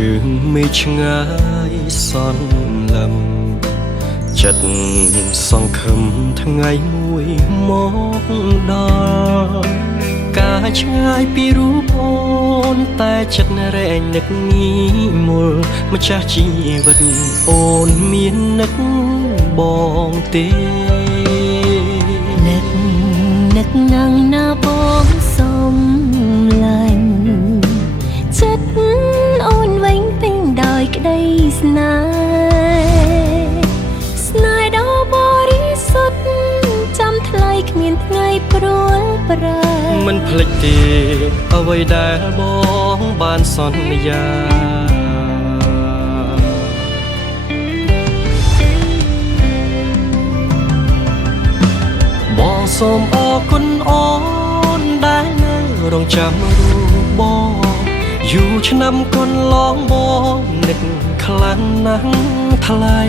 យើងមេឆ្ងាយសន្លឹមចិត្តសង្ឃឹមថ្ងៃមួយមកដល់ការឆ្ងាយពីរូបអូនតែចិត្តរែងនឹកងីមុលម្ចាស់ជីវិតអូនមាននឹកបងទេនឹកណាំងណាបងសុំឡាញ់ចិត្តអូនវិញពេញដោយក្តីស្នេហ៍ដ៏បរិសុទ្ធចាំថ្លៃគ្មានថ្ងៃព្រួលប្រែមិនភ្លេចទេអ្វីដែលបងបានសន្យាបងសូមអរគុណអូនដែលនៅរងចាំរូបបងយូរឆ្នាំកន្លងបងនឹកខ្លាំងណាស់ថ្លៃ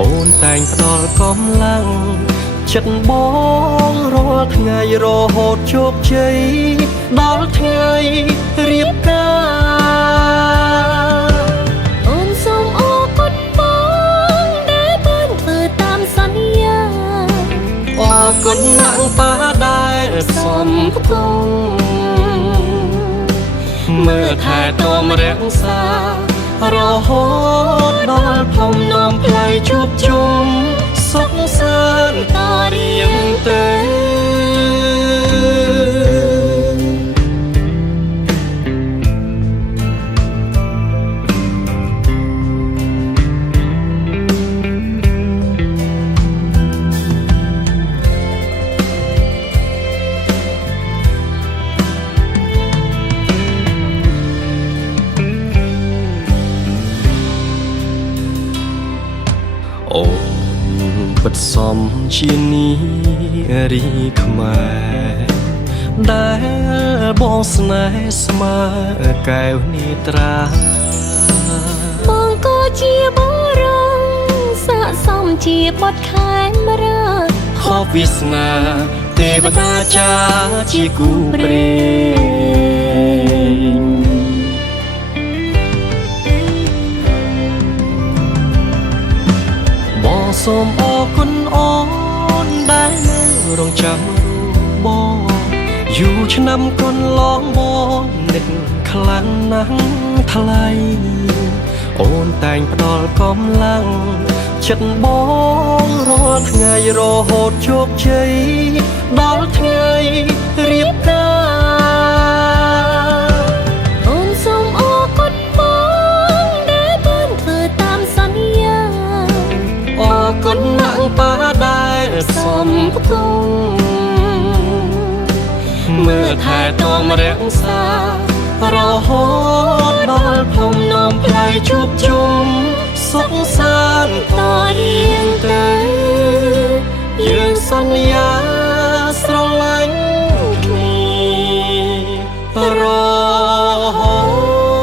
អូនតែងផ្ដល់កម្លាំងចិត្តបងរាល់ថ្ងៃរហូតជោគជ័យដល់ថ្ងៃរៀបការអូនសូមអរគុណបងដែលបានធ្វើតាមសន្យាអរគុណណាស់ប៉ាដែលសំផ្គុំមើលថែទាំរក្សារហូតដល់ភ្នំនាំផ្លូវជួបជុំសុខសាន្តតរៀងទៅអូនពិតសំជានីរីខ្មែរដែលបងស្នេហ៍ស្មើកែវនេត្រាបងក៏ជាបរងស័ក្តិសមជាបុត្រខែមរាខកវាសនាទេវតាចាជាគូព្រេងបងសូមអរគុណអូនដែលនៅរងចាំរូបបងយូរឆ្នាំកន្លងបងនឹកខ្លាំងណាស់ថ្លៃអូនតែងផ្ដល់កម្លាំងចិត្តបងរាល់ថ្ងៃរហូតជោគជ័យដល់ថ្ងៃរៀបការអូនសូមអរគុណបងដែលបានធ្វើតាមសន្យាអរគុណណាស់ប៉ាដែលសំផ្គុំមើលថែទាំរសារហូតដល់ភ្នំនាំផ្លូវជួបជុំសុខសាន្តតរៀងទៅយើងសន្យាស្រឡាញ់គ្នារហូត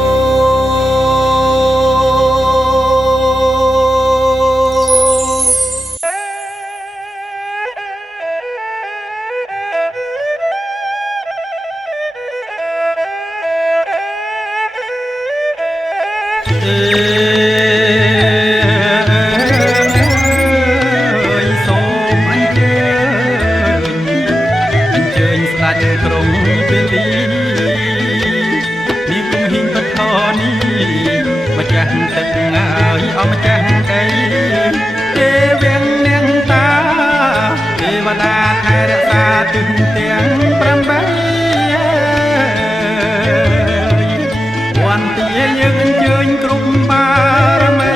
សូមអញ្ជើញស្ដេចក្រុងពេលីនេះគុំហ៊ីងបថនីម្ចាស់ទឹកម្ចាស់ដីទេវាំងនាងតាទេវតាថែរក្សាទិសទាំង8វន្តាយើងអញ្ជើញគ្រប់បារមី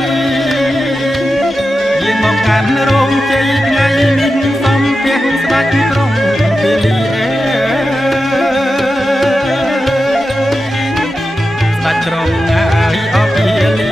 យាងមកកាន់រោងជ័យថ្ងៃនេះសំពះស្ដេចក្រុងពេលីស្ដេចក្រុងហើយអបៀលី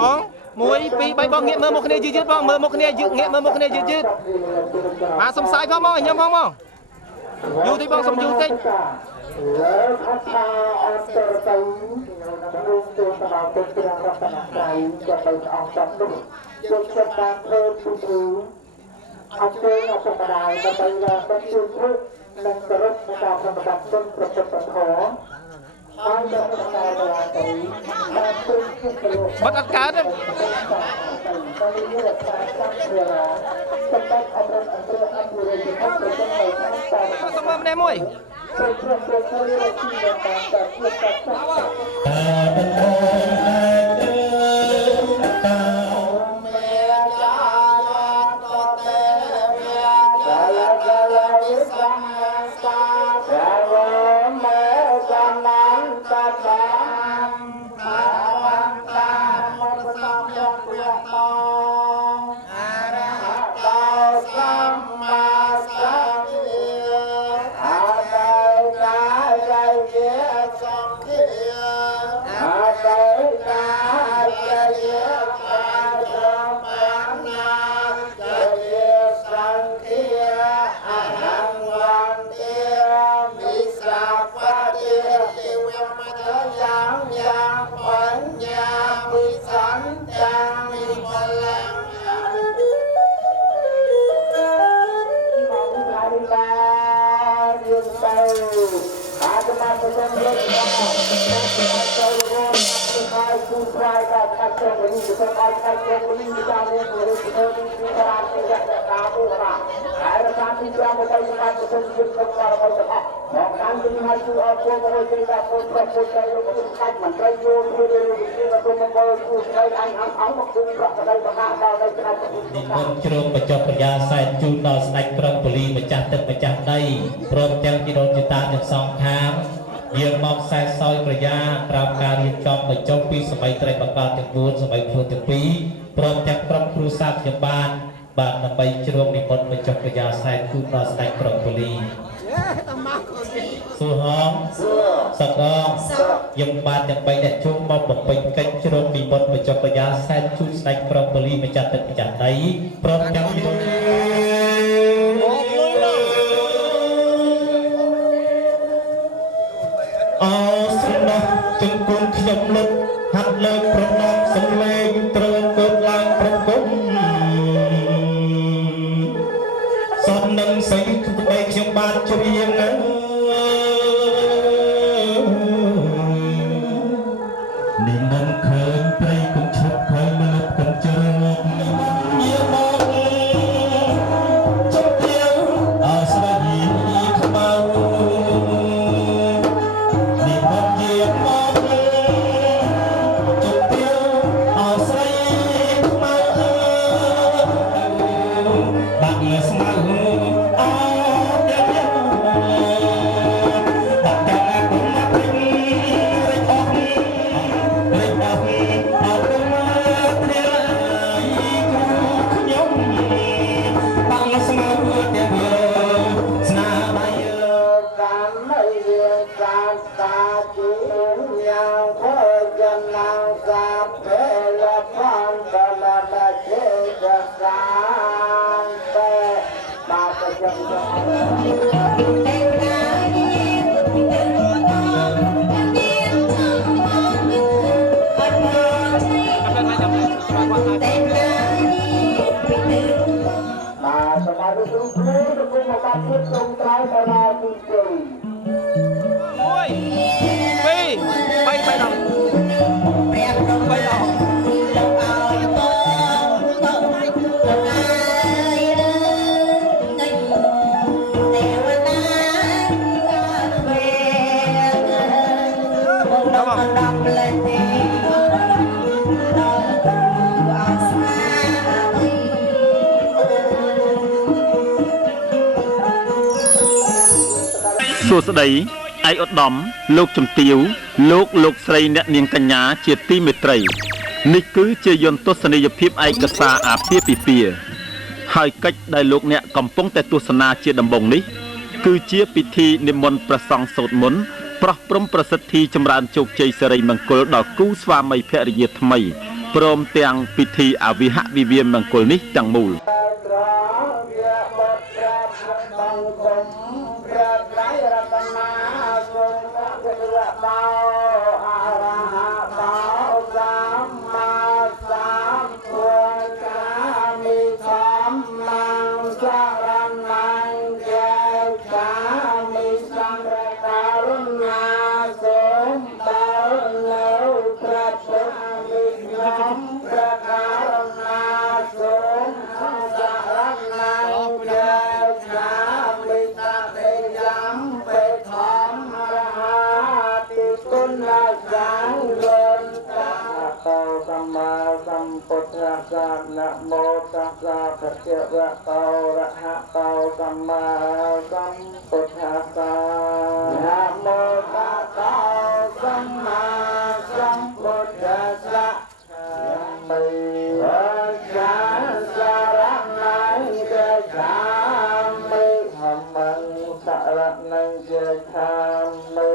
បង1 2 3បងងាកមើលមកគ្នាយឺតបងមើលមកគ្នាយឺតងាកមើលមកគ្នាយឺតបាទសុំសាយផងបងញ៉ាំផងបងយូរតិចបងសុំយូរតិច លើខាថាអន្តរទៅរួមទៅដល់ទៅព្រះរតនត្រ័យក៏ទៅអង្គចំនោះយកចិត្តតាមធ្វើទូទូអត់ទេអត់សម្រាប់ទៅទៅជួយធ្វើនិងគោរពតាមប្រតិបត្តិគុណប្រពុទ្ធធម៌ហើយយកទៅតាមទៅតាមទៅបាត់អត់កើតទេ សុំមើលម្នាក់មួយ ជ្រងបញ្ចុះបញ្ញាសែនជូនដល់ស្ដេចក្រុងពលីម្ចាស់ទឹកម្ចាស់ដីព្រមទាំងជីដូនជីតាទាំងសងខាងយាងមកខ្សែសោយប្រយាក្រោមការរៀបចំបញ្ចុះពីសម័យត្រីបកលទាំង4សម័យខ្លួនទាំង2ព្រមទាំងក្រុមគ្រួសារខ្ញុំបានដើម្បីជ្រងនិមន្តបញ្ចុះបញ្ញាសែនជូនដល់ស្ដេចក្រុងពលីសួរហងសកងយើងបានទាំង3អ្នកជួបមកបំពេញកិច្ចជ្រងនិមន្តបញ្ចុះបញ្ញាសែនជូនស្ដេចក្រុងពលីម្ចាស់ទឹកម្ចាស់ដីព្រមទាំងអោស្រណោះជង្គង់ខ្ញុំលុតហាត់លើកប្រណំសំលេងត្រឹមកូនឡើងប្រគំសំនឹងស្អីក្បែរខ្ញុំបានច្រៀងនិមន្តឃើញព្រៃកុំឈប់ឃើញលឹបកុំជ្រើយាមកចុះទៀវអស្វាយខ្មៅនិមន្តយាមកចុះទៀវអស្វាយខ្មៅបាក់ស្មៅអត់ទេបាក់កាគុំមកពេញរេចអស់រេចអស់អត់ទៅមកគ្នាខ្ញុំបាក់ស្មៅទាំងស្នាដៃតាមមិនយើងតាមតាជាយ៉ាងធ្វើយ៉ាងណាកាពេលផងតាមតែជាកាតែបាទចឹងបាទសមាជិកគ្រូទៅគុំមកបាត់ទៀតត្រង់ត្រៃសាលាទី2 សួស្តីឯកឧត្តមលោកជំទាវលោកស្រីអ្នកនាងកញ្ញាជាទីមេត្រីនេះគឺជាយន្តទស្សនីយភាពឯកសារអាពាហ៍ពិពាហ៍ហើយកិច្ចដែលលោកអ្នកកំពុងតែទស្សនាជាដំបូងនេះគឺជាពិធីនិមន្តព្រះសង្ឃសូត្រមន្ត ប្រោះព្រំប្រសិទ្ធិចម្រើនជោគជ័យសិរីមង្គលដល់គូស្វាមីភរិយាថ្មីព្រមទាំងពិធីអវិហវិវានមង្គលនេះទាំងមូល นะโมตัสสะภะคะวะโตอะระหะโตสัมมาสัมพุทธัสสะนะโมตัสสะสัมมาสัมพุทธัสสะมิวัจจาสารนังเกจามิธัมมังสารนังเกจามิ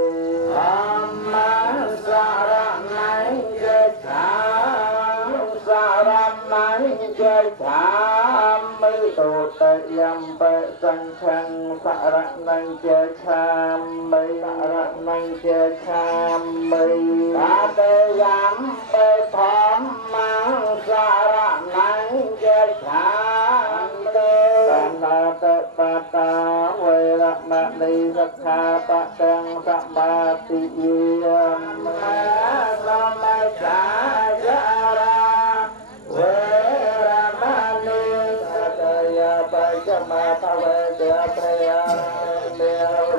ธัมมังสารนังเกจาสารนังเกจามิตุตยัมเปสังฆังสารนังเกจามิสารนังเกจามิตาเตยัมเปธัมมังสารนังเกจามิปนาเตปตาเวระมณีสัทธาปะตังสมาธิยมมาสมัจจายาราเวระมณีสัตยาปัจจมาภเวเจพยาเม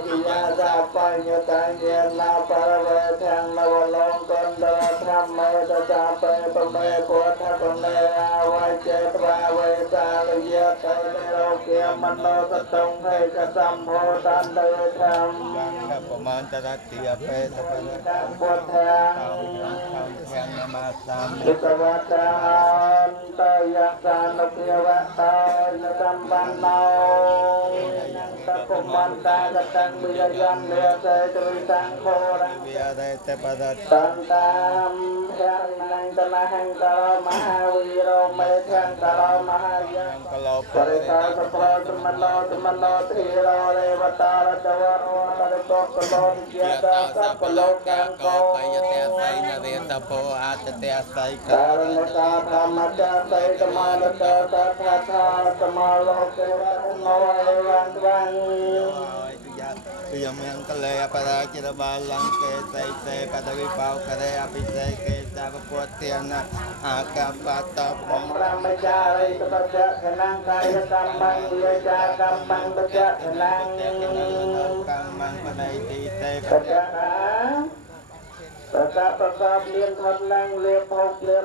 วิยาสาปัญญตัญญนาปะเวทังนวโลกันตระธรรมเมตตาเปปเมพุทธะเมอาวัจเจตวาเวสาลยะเตโลเกมโนสตงให้กสัมโพตันเตธรรมประมาณตระเตียเปตปะนะพุทธังธรรมังนามาสัมพุทธวัตตันตยัสสานุเทวะตายสัมปันโนตะปุมันตากตังวิยันเลือเตตุสังโฆรังวิยาเตเตปะตันตามแห่งนังตนะหังกะโลมหาวีโรเมทังกะโลมหายังกะโลปริสาสะโพตมโนทีโรเรวตาระจวโรปริโกกะโลเกียตาสัพพโลกังโกปยเตไสนเวตโพอาตเตไสกาลนตาธรรมจาไสตมานตาตถาคาสมาโลเกวัตโนเอวันวังยมยังกะเลอปราจิตบาลังเกไสเตปตวิปาวคะเรอภิเสกเกตาปปวเทียนะอากาปะตะปมรามจาริตปัจจะขนังกายกรรมังวิจากรรมังปัจจะขนังกรรมังปนัยติเตปัจจะประกอบเรียนทำนั่งเรียบหกเรียน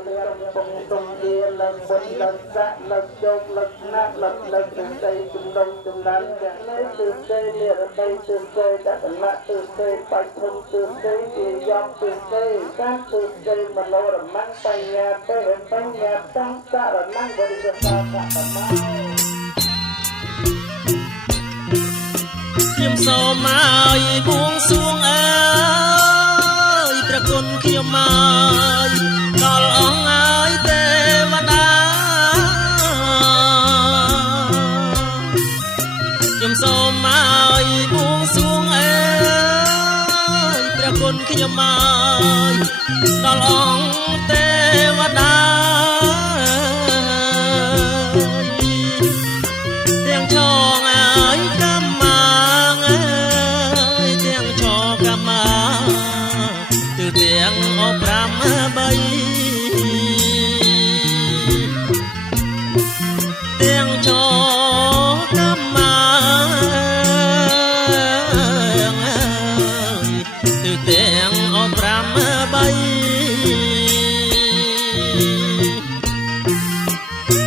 ปงตรงเรียนหลักบนหลักสะหลักโยกหลักนักหลักจุดใจจุดลงจุดนั้นจากนั้นตื่นใจเรียนไปตื่นใจจากนั้นตื่นใจปัจจุบันตื่นใจที่ยอมตื่นใจการตื่นใจมโนรมังปัญญาเตะปัญญาตั้งสารนั่งบริจาคธรรมะខ្ញុំសូមឲ្យបួងសួងអើយព្រះគុណខ្ញុំមកដល់អង្គឲ្យទេវតាខ្ញុំសូមឲ្យបួងសួងអើយព្រះគុណខ្ញុំមកដល់អង្គទេវតាទាំងឆងអើយកម្មទាំងអប5 3ទាំងចកម្មទៅទាំងអប5 3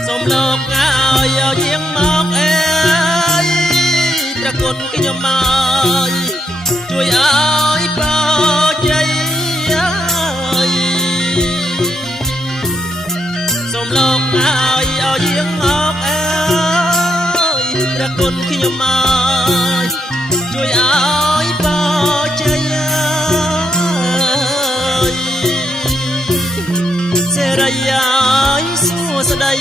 សូមលោកឲ្យយាងមកអើយប្រគុណខ្ញុំមកជួយឲ្យបោជ័យសូមលោកឲ្យយាងមកអើយព្រះគុណខ្ញុំមកជួយឲ្យបោជ័យ សេរីហើយសួស្ដី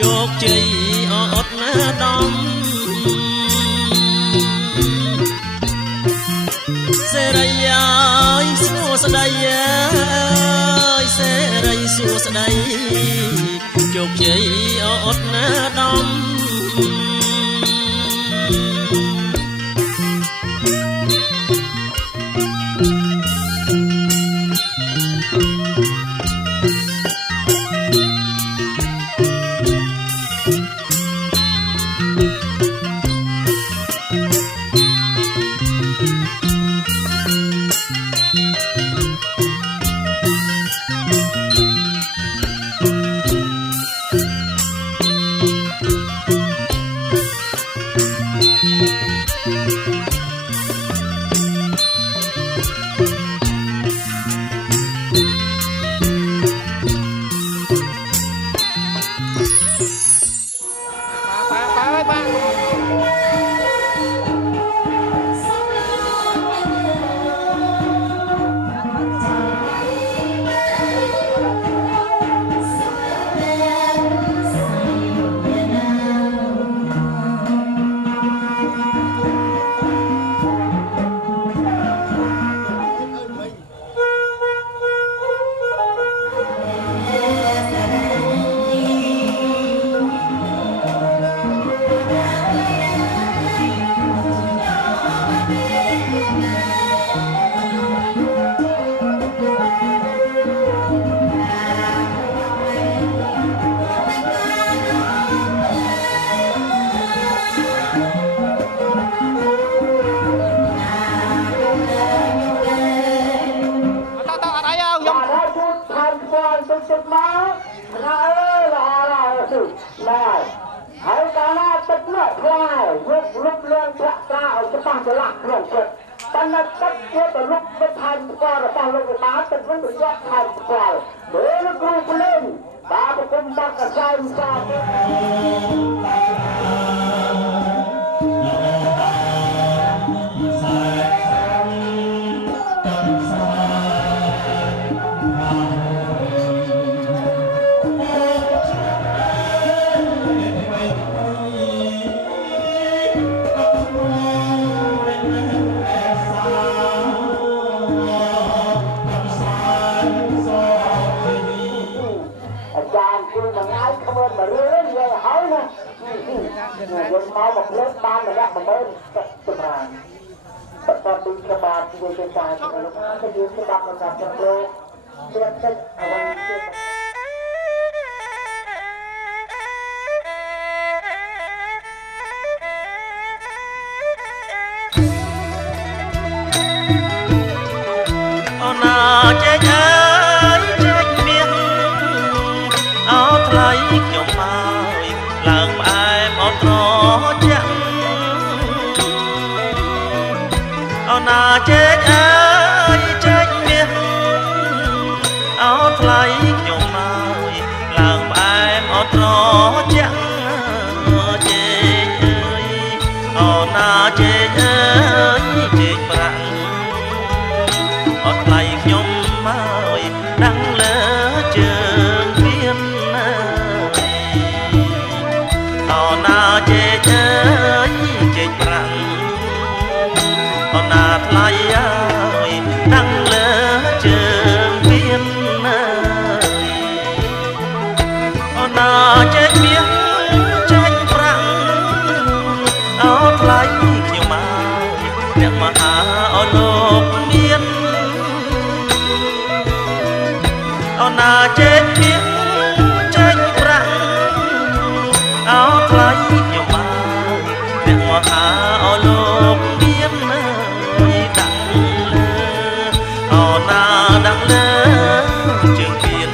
ជោគជ័យអត់ណាដំសេរីហើយសួស្ដីសេរីសួស្ដីជោគជ័យអត់ណាដំហើយកាលណាទឹកនោះខ្លាយយកលុបលឿនប្រាក់ត្រាឲ្យច្បាស់ចលាស់ក្នុងចិត្តប៉ុន្តែទឹកជាទៅលុបទៅថែមស្គាល់របស់លោកវិបាលទឹកវិញទៅយកថែមស្គាល់ពេលលោកគ្រូភ្លេងបាទប្រគំបាក់កសែងសាយើងមកមកលើកបានម្នាក់10000ចម្រាញបន្ទាប់ពីក្បាលជួយទៅការទៅលោកទៅយើងស្ដាប់នៅតាមផ្លូវទៀតតិចអ្វីទៀតអូណាចេញអើយចេញមាសអោថ្លៃខ្ញុំហើយឡើងផ្អែមអត់ត្រជាក់អូណាចេញអើយចេញមាសអោថ្លៃខ្ញុំហើយឡើងផ្អែមអត់ត្រជាក់ចេញអើយអូណាចេញអើយចេញប្រាក់អត់ថ្លៃខ្ញុំហើយដឹងលើជើងពៀនអូណាចេញអើយចេញប្រាំងអូណាថ្លៃហើយដឹងលើជើងពៀនអូណាចេញមាសចេញប្រាំងអូថ្លៃខ្ញុំមកអ្នកមហាអូលោកមានអូណាចេញមាសចេញប្រាំងអូថ្លៃខ្ញុំមកអ្នកមហាអូលោកមានដាក់លើអូណាដាក់លើជើងពៀន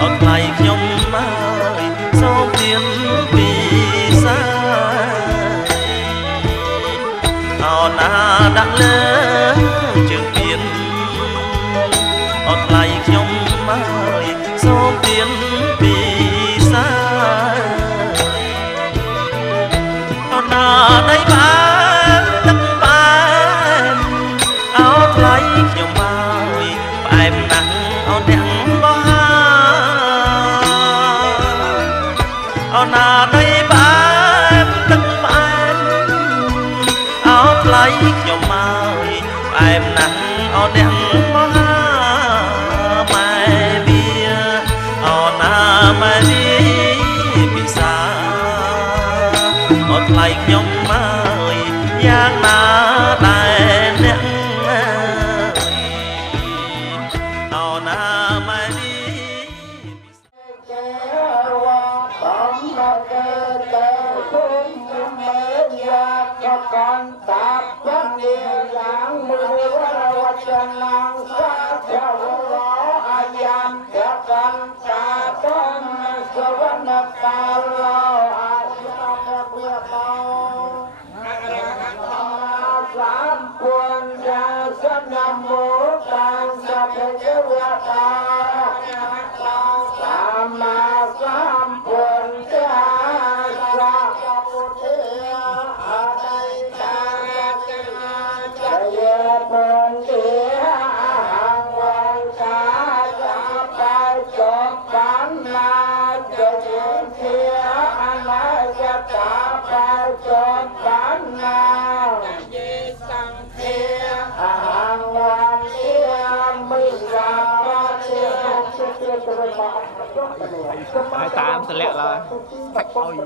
អូថ្លៃខ្ញុំមកសូមទានពីសាអូណាដាក់លើជើងពៀនអត់ថ្លៃខ្ញុំមក ខ្ញុំមកផ្អែមណាស់អូនអ្នកបោះហាអូនណានៃផ្អែមទឹកផ្អែមអោថ្លៃខ្ញុំមកផ្អែមណាស់អូនអ្នកបោះហាម៉ែវាអូនណាម៉ែវាពិសាអូនថ្លៃខ្ញុំមកយ៉ាងណាដែរអ្នកអូនណាម៉ែវាcon tạp chất địa dạng mười vật chân năng sát theo lõ a yam theo căn ta tâm sơ vấn ta lo a yam bia mau sám quân ra sát nam mô tăng sát thế via ta sám ma sám quân ra sát bồ đề bên địa hàng quan cả cha bài chọn bán na cho chuyện kia anh nói cho ta bài chọn bán na về sang kia hàng quan kia mình ra ba kia hai tám sẽ lẹ là thạch ôi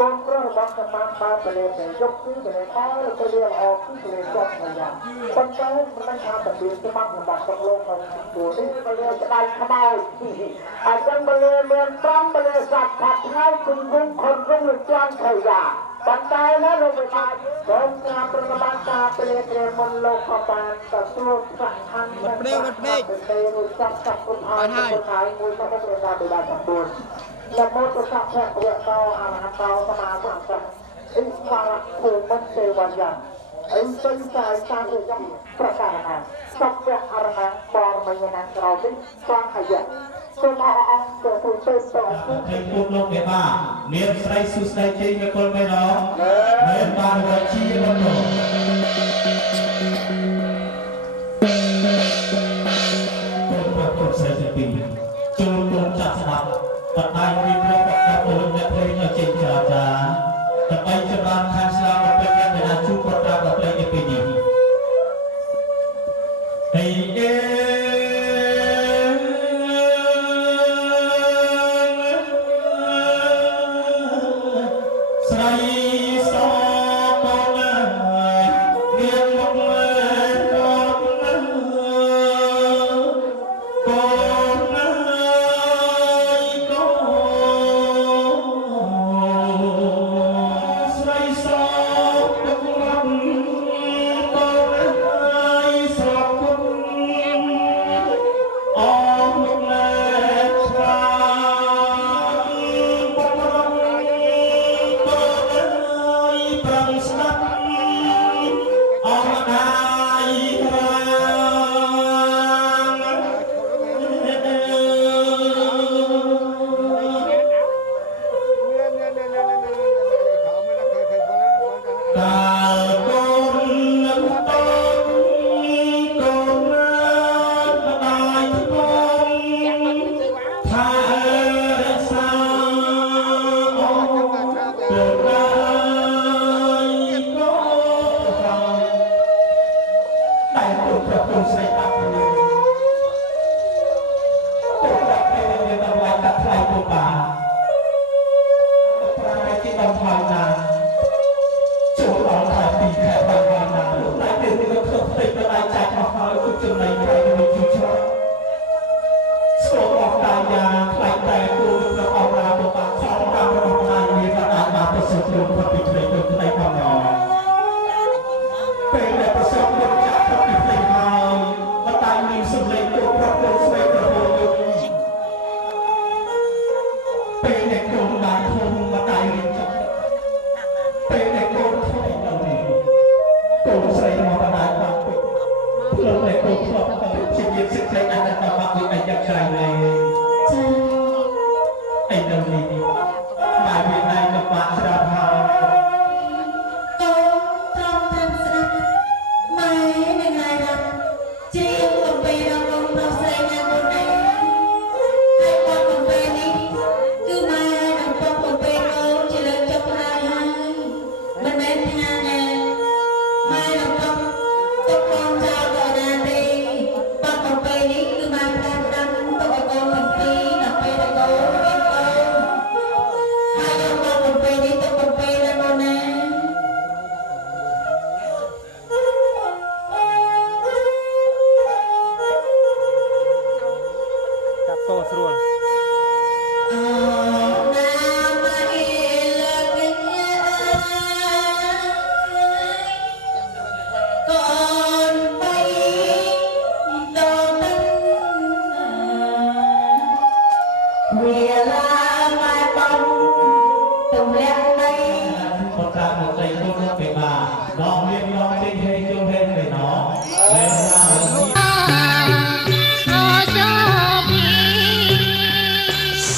កូនប្រុសរបស់កបាត់បើប្រលេទៅយកគឺប្រលេអើទៅរៀនអគឺប្រលេចប់មួយយ៉ាងប៉ុន្តែមិនថាតែពីច្បាប់របស់ទឹកលោកក្នុងទូនេះប្រលេស្ដាយខ្មៅអញ្ចឹងប្រលេមាន5ប្រលេសັດផាត់ថ្ងៃគុំគុំខុនគុំនឹងជាន់ខយ៉ាប៉ុន្តែណាលោកវិសាសូមការប្រតិបត្តិការប្រលេក្រមុនលោកក៏បានទទួលប្រធានមិនព្រៀងទៅរួចចាប់ចាប់គុំហើយមួយទៅប្រកាសដោយបានសម្បូរนะโมตัสสะภะคะวะโตอะระหะโตสัมมาสัมพุทธัสสะอิสวะภูมิเทวยันอินทรีสายสามยมประการนาสัพพะอรหังปรมัยนังเราติฟังขยะសូមអរអង្គទៅទូទៅសូមให้พวกលោកអ្នកបាទមានស្រីសុស្ដីជ័យមកគល់មេដងមានបានវជាបន្ត But I regret that the playing a change the Benjamin Hansla opinion that I took for the playing opinion.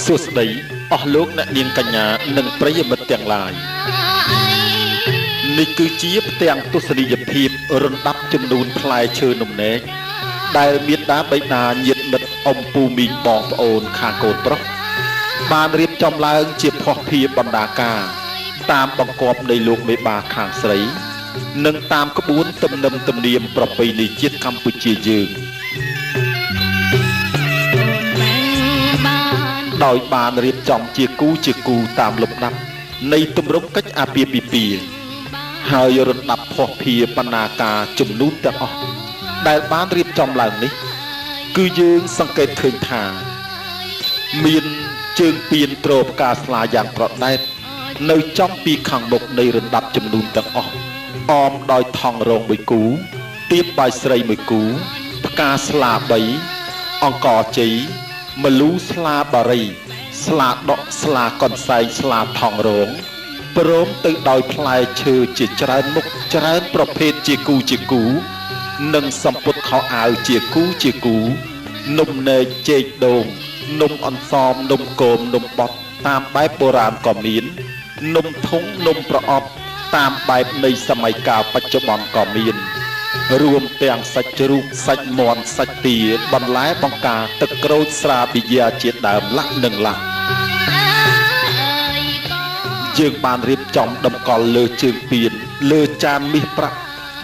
សួស្តីអស់លោកអ្នកនាងកញ្ញានិងប្រិយមិត្តទាំងឡាយនេះគឺជាផ្ទាំងទស្សនីយភាពរណ្ដាប់ចំនួនផ្លែឈើនំនែកដែលមានតាបិតាញាតិមិត្តអ៊ំពូមីងបងប្អូនខាងកូនប្រុសបានរៀបចំឡើងជាភស្តុភារបណ្ដាការតាមបង្គាប់នៃលោកមេបាខាងស្រីនិងតាមក្បួនទំនើមទំនៀមប្រពៃណីជាតិកម្ពុជាយើងដោយបានរៀបចំជាគូតាមលំដាប់នៃទម្រង់កិច្ចអាពាហ៍ពិពាហ៍ហើយរណ្ដាប់ភស្តុភារបណ្ណាការចំនួនទាំងអស់ដែលបានរៀបចំឡើងនេះគឺយើងសង្កេតឃើញថាមានជើងពៀនទ្រផ្កាស្លាយ៉ាងប្រដែតនៅចំពីខាងមុខនៃរណ្ដាប់ចំនួនទាំងអស់អមដោយថង់រងមួយគូទៀបបាយស្រីមួយគូផ្កាស្លា3អង្ករជ័យមលូស្លាបារីស្លាដក់ស្លាកុនសែងស្លាថង់រងព្រមទៅដោយផ្លែឈើជាច្រើនមុខច្រើនប្រភេទជាគូនិងសម្ពុតខោអាវជាគូនំនែកចេកដូងនំអន្សមនំគមនំបត់តាមបែបបុរាណក៏មាននំធុងនំប្រអប់តាមបែបនៃសម័យកាលបច្ចុប្បន្នក៏មានរួមទាំងសាច់ជ្រូកសាច់មាន់សាច់ទាបន្លែបង្ការទឹកក្រូចស្រាប៊ីយ៉ាជាដើមលាក់និងលាក់យើងបានរៀបចំតម្កល់លើជើងពៀនលើចានមាសប្រាក់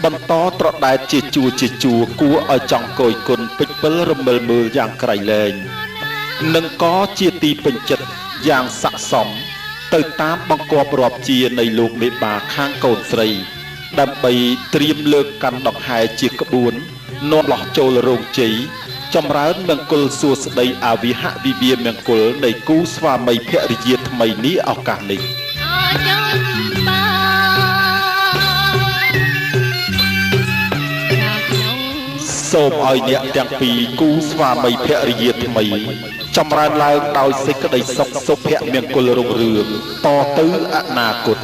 បន្តត្រដែតជាជួរគួរឲ្យចង់គយគុណពេជ្រពិលរមិលមើលយ៉ាងក្រៃលែងនិងក៏ជាទីពេញចិត្តយ៉ាងស័ក្តិសមទៅតាមបង្គាប់រាប់ជានៃលោកមេបាខាងកូនស្រីដើម្បីត្រៀមលើកកាន់ដង្ហែជាក្បួននាំលោះចូលរោងជ័យចម្រើនមង្គលសួស្តីអាវិហវិវាមង្គលនៃគូស្វាមីភរិយាថ្មីនេះឱកាសនេះសូមឲ្យអ្នកទាំងពីរគូស្វាមីភរិយាថ្មីចម្រើនឡើងដោយសេចក្តីសុខសុភមង្គលរុងរឿងតទៅអនាគត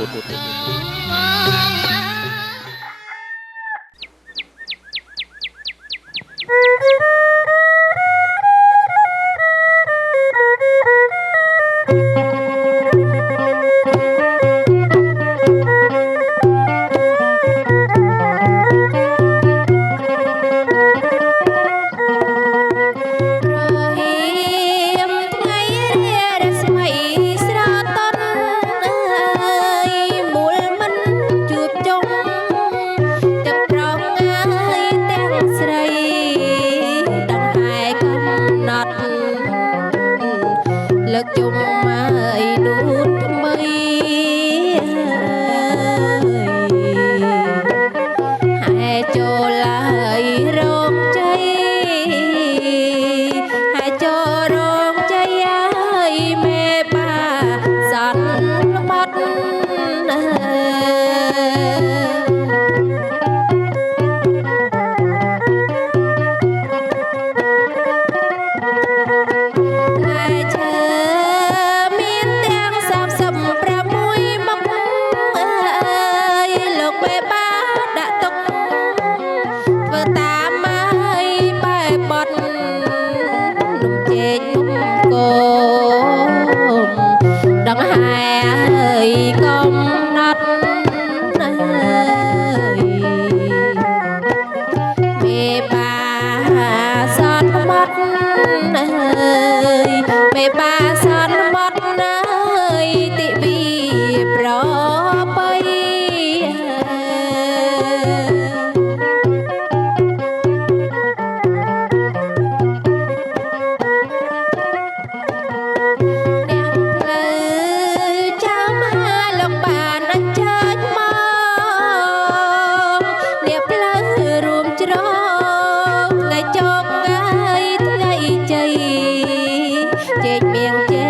ជែកមៀងជែ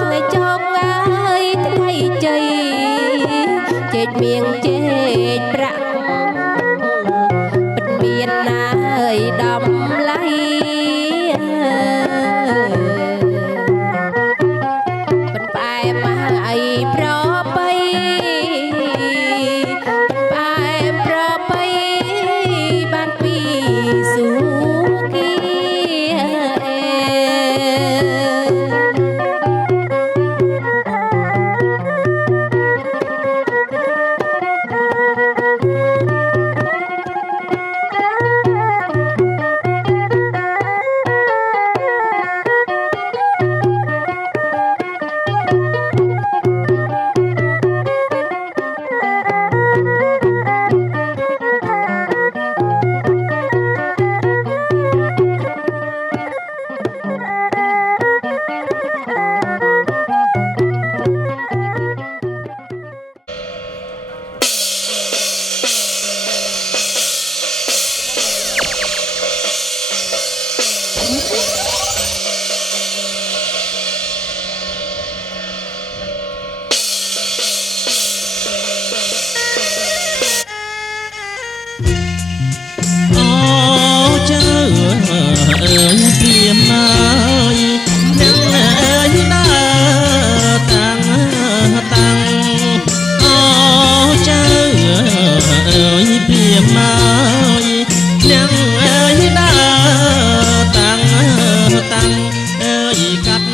ថ្ងៃចងហើយថ្ងៃជ័យចេកមៀងចេកប្រាក់ពិតមានណាយដំឡៃប៉ុនផ្អែមហើយប្របីប៉ុនផ្អែមប្របីបានពីសុគី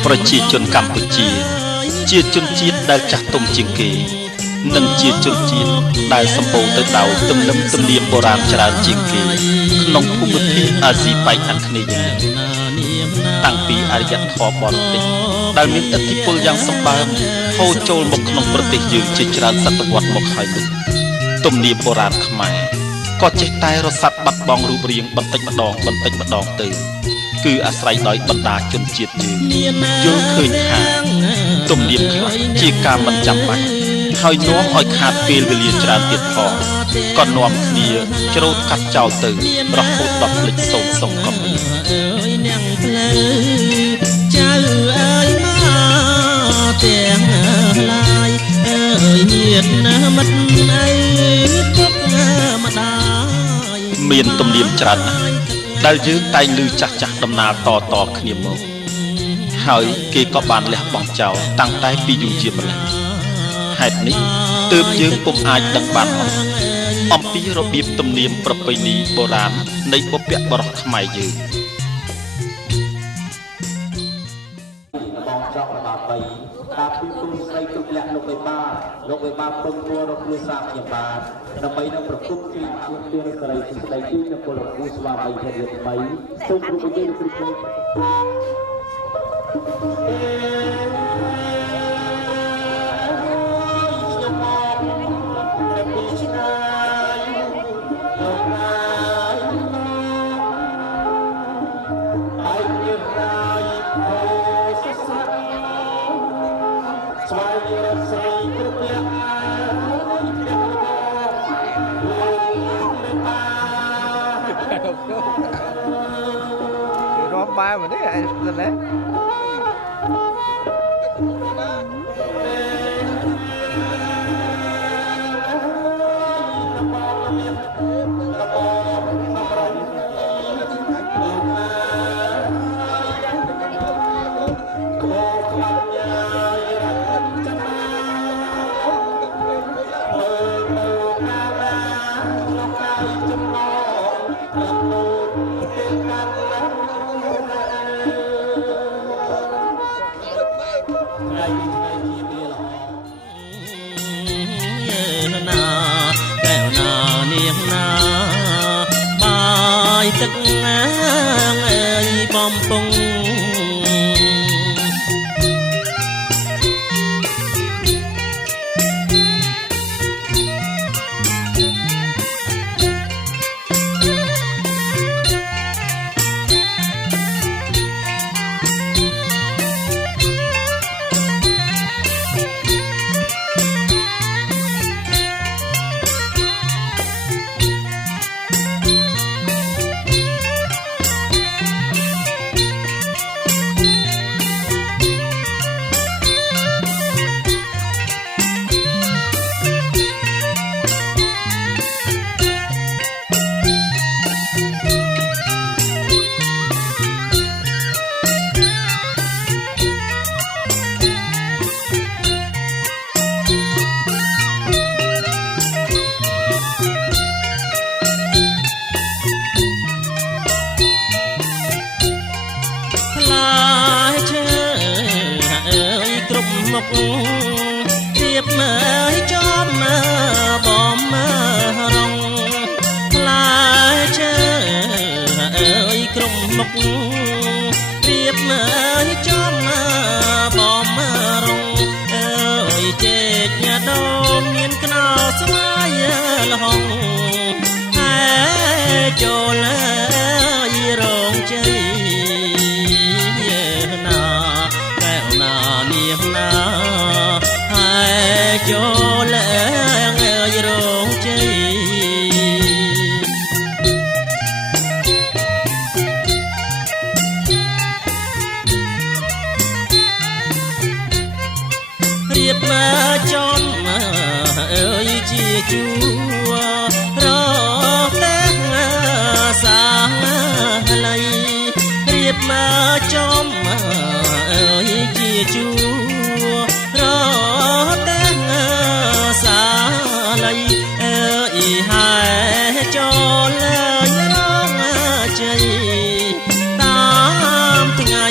ប្រជាជនកម្ពុជាជាជនជាតិដែលចាស់ទុំជាងគេនិងជាជនជាតិដែលសម្បូរទៅដោយទំនៀមទម្លាប់បុរាណច្រើនជាងគេក្នុងភូមិភាគអាស៊ីប៉ែកខាងគ្នាយ៉ាងនេះតាំងពីអរិយធម៌បរទេសដែលមានឥទ្ធិពលយ៉ាងសម្បើមហូរចូលមកក្នុងប្រទេសយើងជាច្រើនសតវត្សមកហើយនោះទំនៀមបុរាណខ្មែរក៏ចេះតែរសាត់បាត់បង់រូបរាងបន្តិចម្ដងទៅគឺអាស្រ័យដោយបណ្ដាជនជាតិយើងយល់ឃើញថាទំនៀមខ្លះជាការមិនចាំបាច់ហើយនាំឲ្យខាតពេលវេលាច្រើនទៀតផងក៏នាំគ្នាច្រូតកាត់ចោលទៅរហូតដល់ភ្លេចសូន្យសុំក៏មាននាងភ្លឺចៅអើយមកទាំងឡាយអើយញាតណាមិត្តអើយពុកម្ដាយមានទំនៀមច្រើនណាស់ដែលយើងតែងឮចាស់ដំណាលតគ្នាមកហើយគេក៏បានលះបង់ចោលតាំងតែពីយូរជាម្ល៉េះហេតុនេះទើបយើងពុំអាចដឹងបានអំពីរបៀបទំនៀមប្រពៃណីបុរាណនៃបុព្វបុរសខ្មែរយើងបងចង់របស់3តាពីទូនស្រីទុកលក្ខលោកបេបាពឹងពួររកគ្រួសារខ្ញុំបាទដើម្បីនឹងប្រគំពីជួនទានសេរីស្ដីទីនៅពលរដ្ឋគូស្វាមីភេទថ្មីសូមគ្រប់វិញ្ញាណគ្រប់គ្នារាប់បែបមកនេះឯងទៅណាទឹកអាងអើយបំពង់ រៀបមើលចំមើលបំមើលរងផ្លែឈើអើយក្រុមមុខរៀបមើលចំមើលបំមើលរងអើយចេកញ៉ាដូមមានខ្នោស្វាយលហងហើយចូលរងជ័យណាកែវណានាងណាហើយចូលរងជ័យរៀបមកចំអើយជាជួរតែសាលៃរៀបមកចំអើយជាជួរតែសាលៃអើយហើយចូលរងជ័យតាមថ្ងៃ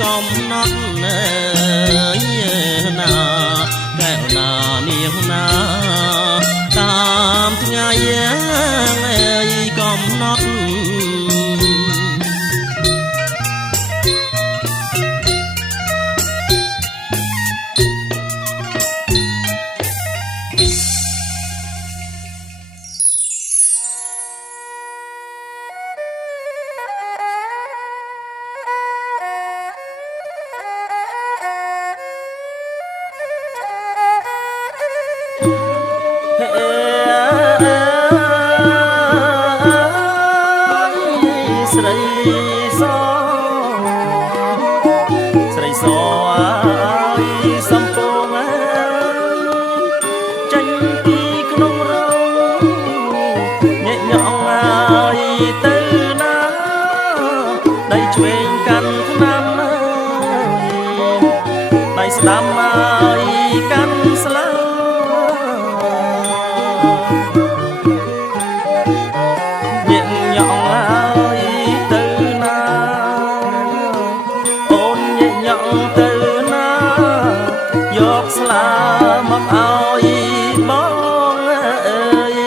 កំណត់ណាកែវណានាងណាតាមថ្ងៃកំណត់ស្រីសអើយសំពងចេញពីក្នុងរោងញែកញ៉ងអើយទៅណាដៃឆ្វេងកាន់ថ្នាំដៃស្ដាំអើយកាន់ស្លាញែកញ៉ងអើយទៅណាអូនញែកញ៉ងទៅណាយកស្លាមកឲ្យបងអើយ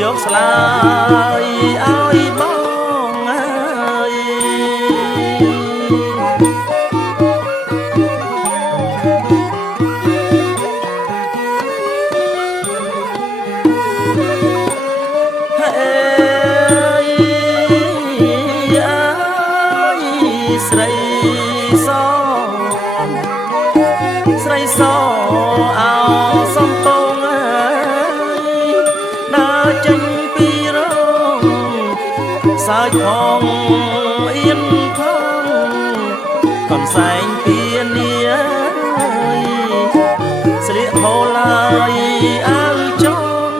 យកស្លាឲ្យបងអើយស្រីសអោសំពងអើយដើរចេញពីរោងសើចផងអៀនផងកនសែងពីនាស្លៀកហូលហើយអើចង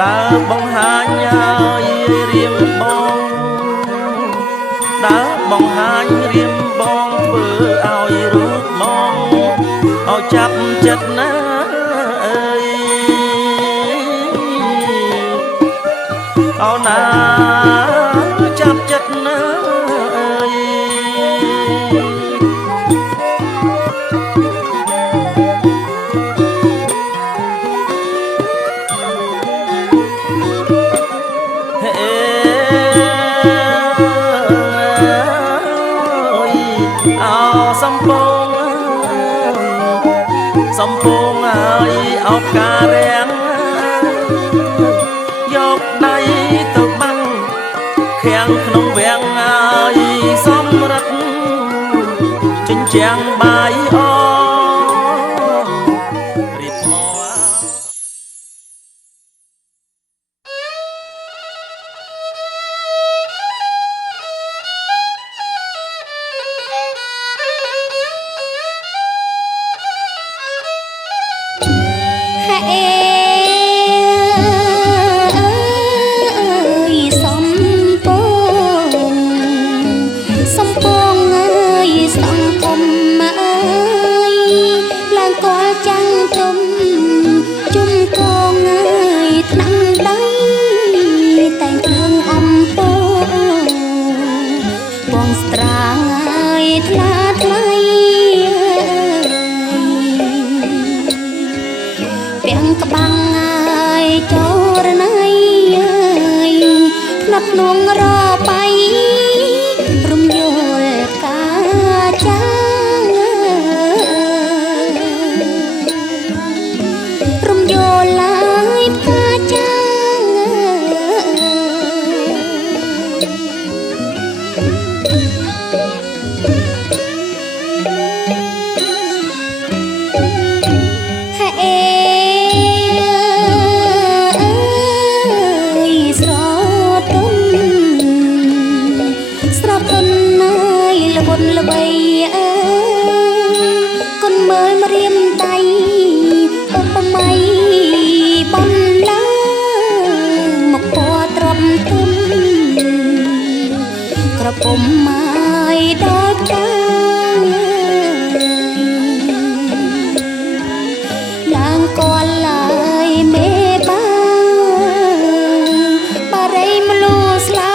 ដើរបង្ហាញហើយរៀមបងដើរបង្ហាញរៀមបងធ្វើឲ្យរូបបងឲ្យចាប់ចិត្តណាអើយអូនណាចាប់ចិត្តណាអើយសំពងអើយអោបការរាំងយកដៃទៅបាំងខាំងក្នុងវាំងអើយសំរិទ្ធចិញ្ចាំងបាយអរៀបថ្មតែងគ្រឿងអ ក្នុងរបៃរំយល់កាចារំយល់ឡាយកាចាល្បីអើគុនមើលមករៀមដៃឧបមាបំឡាមកពណ៌ត្រប់ទុំក្រពុំមកដល់កាឡើងកលឡើយមេបាបារីមលូស្លា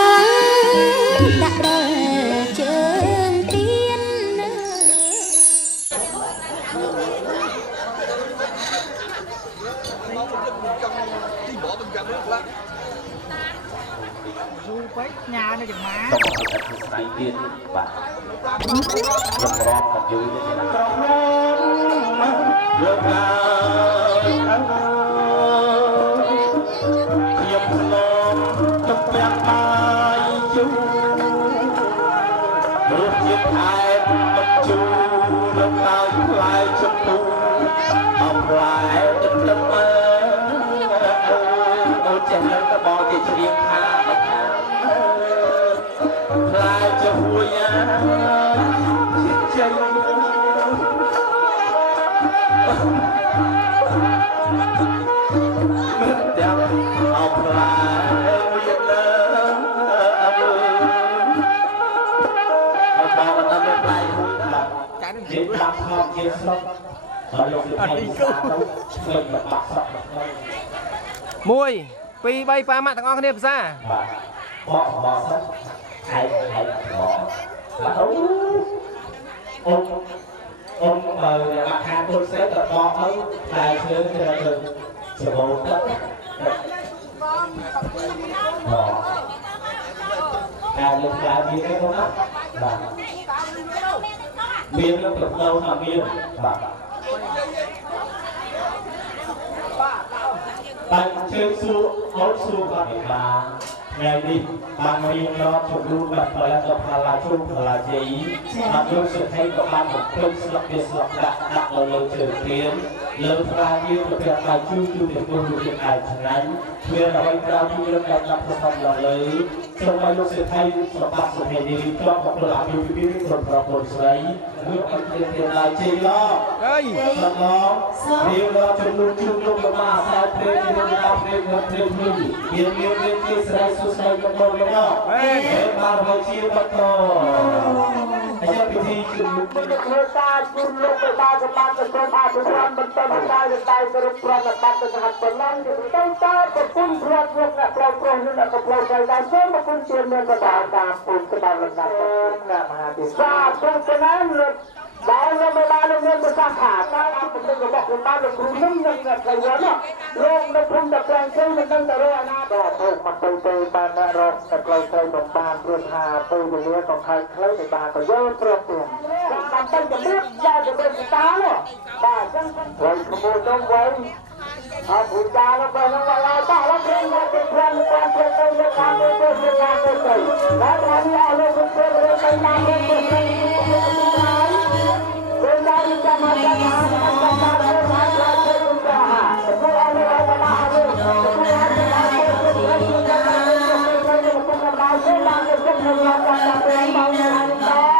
ដាក់ដល់ជើងnhà nó chừng má xong rồi đặt cái tay tiên và nhập rọt còn dưới như thế nào được nhập lon trong bẹt mai chú được nhập hai mất chú được lại chụp tu học lại được tâm ôi trẻ lớn các bò thì chỉ riêng tha lại cho vui nhá chết chơi đẹp học lại vui lớn bao mà tâm đẹp lại vui là chết đạp học chết sốc và lúc thì thành xa đâu mình mà bạc sọc mùi pi bay pa mặt thằng con kia ra bỏ sách hãy bỏ mà ông mặt hàng tôi sẽ tập bỏ ấy đại sứ là từ sự bầu tất bỏ lực là gì cái không và miên nó cực đâu mà miên và bạn chơi su hốt su và bà ngày đi bạn miên nó chụp luôn bật vào tập là chung là gì bạn luôn sự thay của bạn một cơn sọc biệt sọc đặt vào lời trường tiến lời ra như được việc là chung được luôn được việc này thằng anh vừa là anh ra như được đặt đặt vào phòng là lấy trong mai lúc sự thay sọc bạc sự hệ đi cho một lời áp dụng biết một một giấy nước anh tiền lại chi lo sọc nó điều lo chung luôn mà sao thuê thì nó đáp thuê nhiều cái sai số sai con con đó mà hồi chiều bắt đầu anh sẽ bị thi người ta chung lúc người ta sẽ bắt được con ba của con mình tên người ta người ta sẽ được con là bắt được hạt phần năm thì chúng ta có cùng thuận việc là pro như là có pro cái ta sớm mà cùng tiền nên có đào tạo cùng cái đào lần nào là mà thì sao trong cái này là bao nhiêu mấy ba năm mới sang thả ta làm một cáiบอกคนบ้านเราครูนึ่งยังแบบไรวะเนาะโลกเราคงจะแปลงชื่อมันตั้งแต่แรกนะแต่ถูกมันไปบ้านนะเราแต่เราเคยบอกบ้านเพื่อนหาไปเรื่อยของใครเคยในบ้านก็เยอะเปรี้ยวเปรี้ยวการตั้งจะเลือกยาจะเป็นตาเนาะบ้านจังไว้ขโมยต้องไว้เอาผู้จาเราไปน้องว่าเราต้องเราเรียนมาเป็นเพื่อนการเพื่อนไปเรื่องการเรื่องการเรื่องการเรื่องแล้วตอนนี้เอาเราเป็นเพื่อนเรื่องไปนานเรื่องเรื่องเป็นได้จะมาจะหาจะมาจะหาจะหาจะหาแต่พวกเราไม่ได้มาหาเรื่องพวกเราจะหาเรื่องเรื่องจะหาเรื่องพวกเราจะหาเรื่องเรื่องจะหาเรื่องจะเป็นเบาหน่อยได้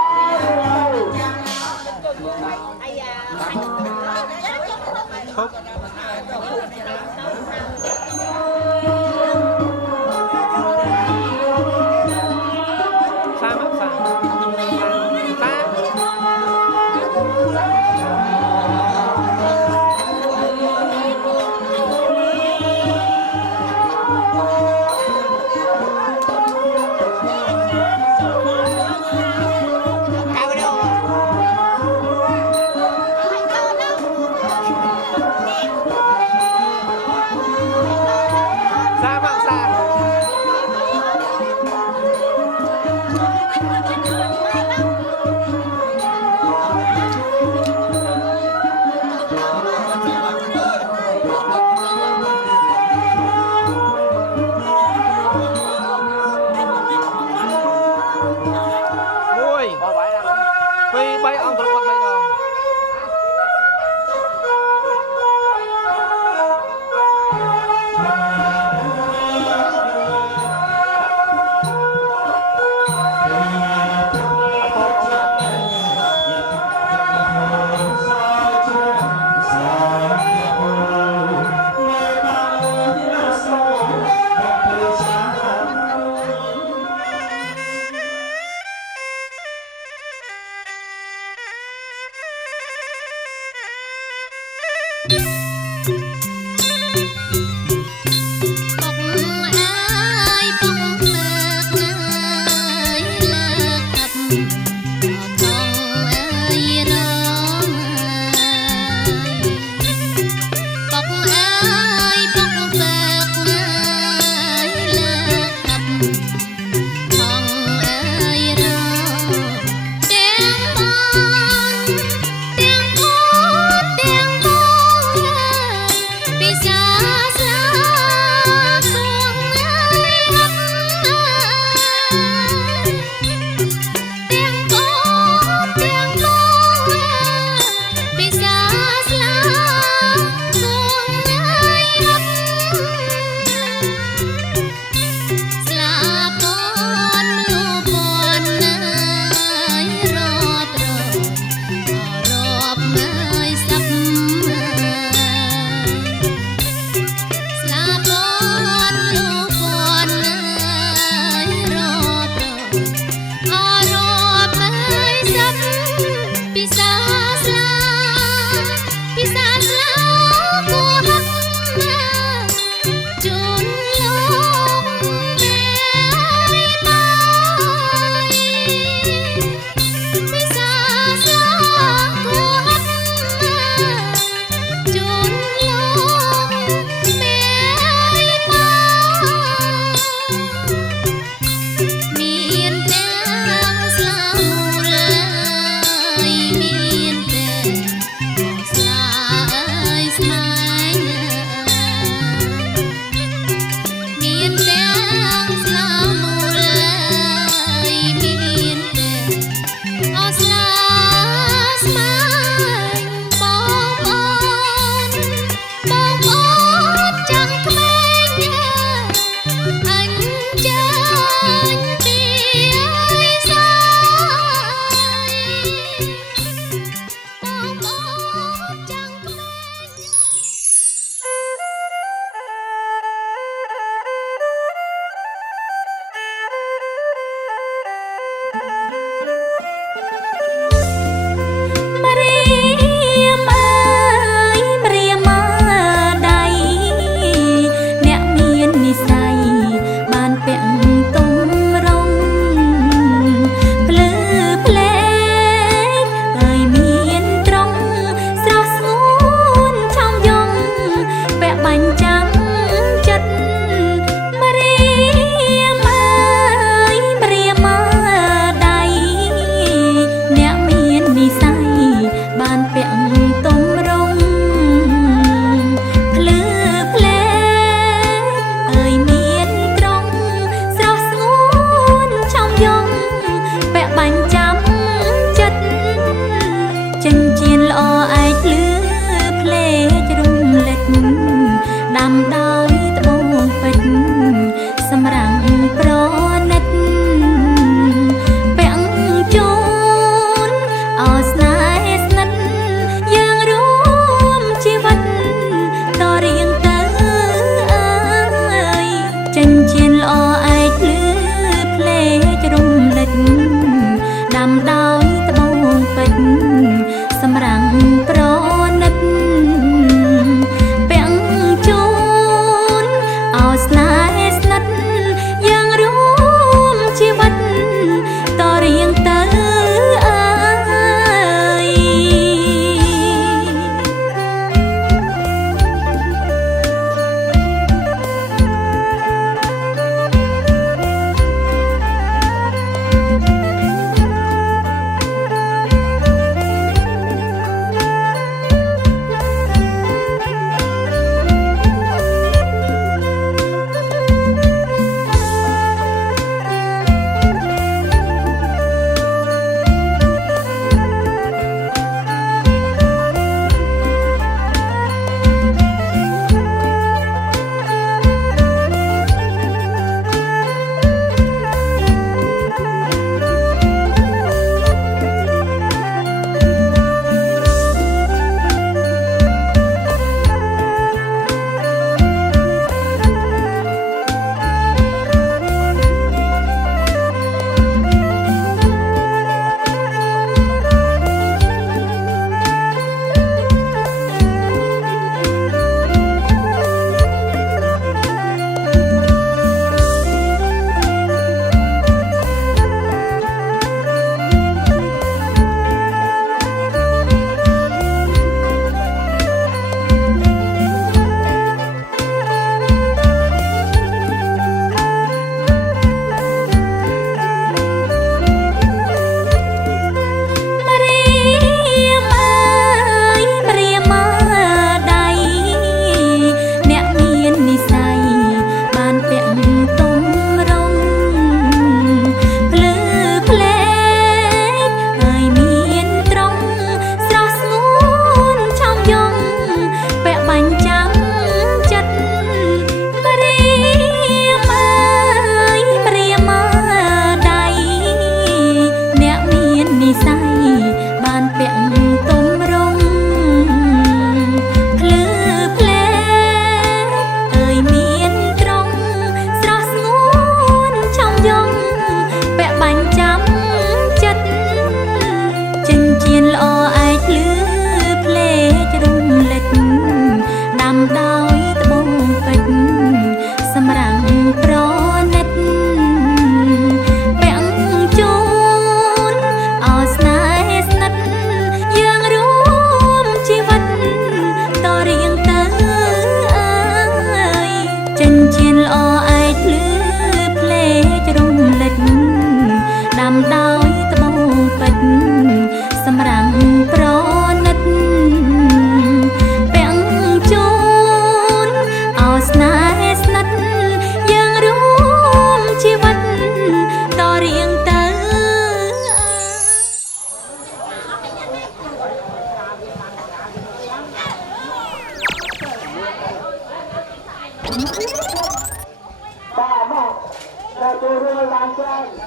bà mọc là tôi đưa làm cho anh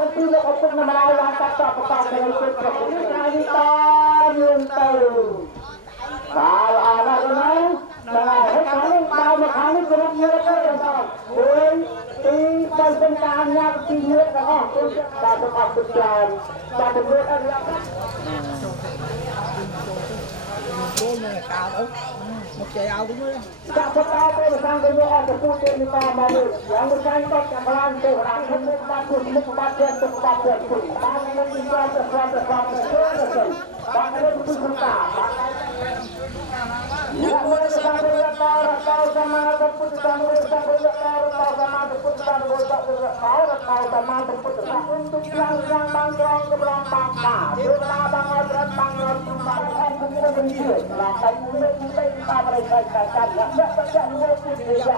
Ketika untuk memenuhi langkah kepada berikut ini kita kalau anak ini menghasilkan mau menghasilkan grup mereka yang tahu, di perbendaharnya tinggi dengan satu kasus satu mereka yang tak berapa besar dengan ada putih di kamar yang berkantor kebelan terang tempat dan tempat pun bangun tinggal sesuatu bangun itu suka yang mereka tahu sama keputusan mereka tahu sama keputusan mereka tahu sama keputusan untuk yang bangkrut kebelang bangka berabang bangkrut pembangunan kemudian begitu lakukan mulai kita mereka katakan tidak percaya mungkin juga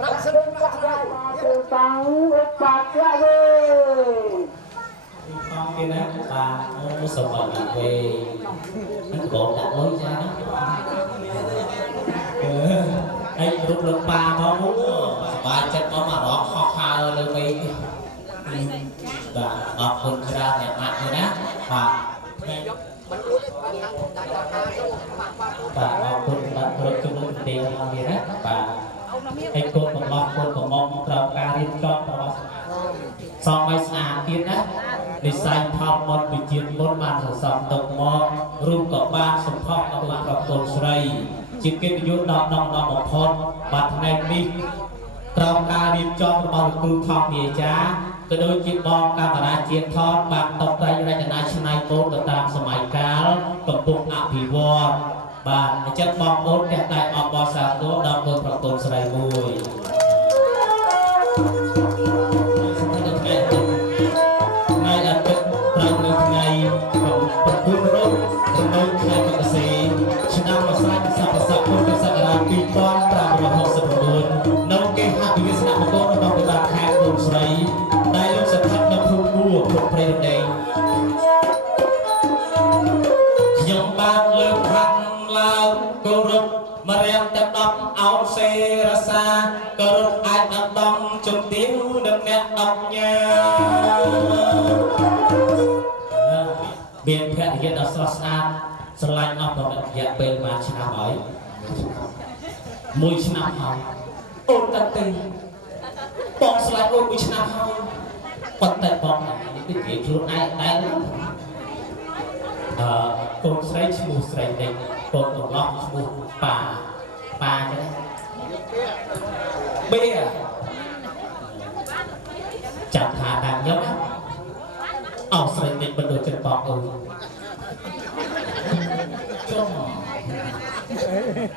rasakan tahu pakai con kia đó bà nó sờ vào là về nó bộ đặt lối ra đây lúc lúc bà có muốn bà chắc có mà đó khó khăn được mình và ngọc hồn ra đẹp mặt rồi đó bà ngọc hồn đặt rồi chung luôn tiền gì đó bà anh cô của mong trao ca đi cho bà xong mấy xa tiên đó đi xanh thọc một vị chiến bốn bàn thở sọc tộc mò rung có ba sông thọc ở bàn thọc tồn srei chỉ kết yếu đọc một phút bật ngay đi trao ca đi cho bao cư thọc địa giá cái đôi chiếc bom camera chiến thọt bạc tộc tay ra chân ai này tốt được tạm sớm mai cá cầm bụng áp bị vò bà chất bom tốt đẹp tại ở bò sạt tốt đọc một thọc tồn srei mùi biên phép hiện ở sơ sát sơ lạnh ngọc và bệnh dạ bên mà chị nào ấy mùi chị nào hồng ôn tân tình bọn sơ lạnh ôn mùi chị nào hồng quật tệ bọn này những cái chuyện ai đây con sấy mù sấy định con tổng lọc mù bà cái đấy bia chẳng thà đang nhớ ông sấy định bên đôi chân bọc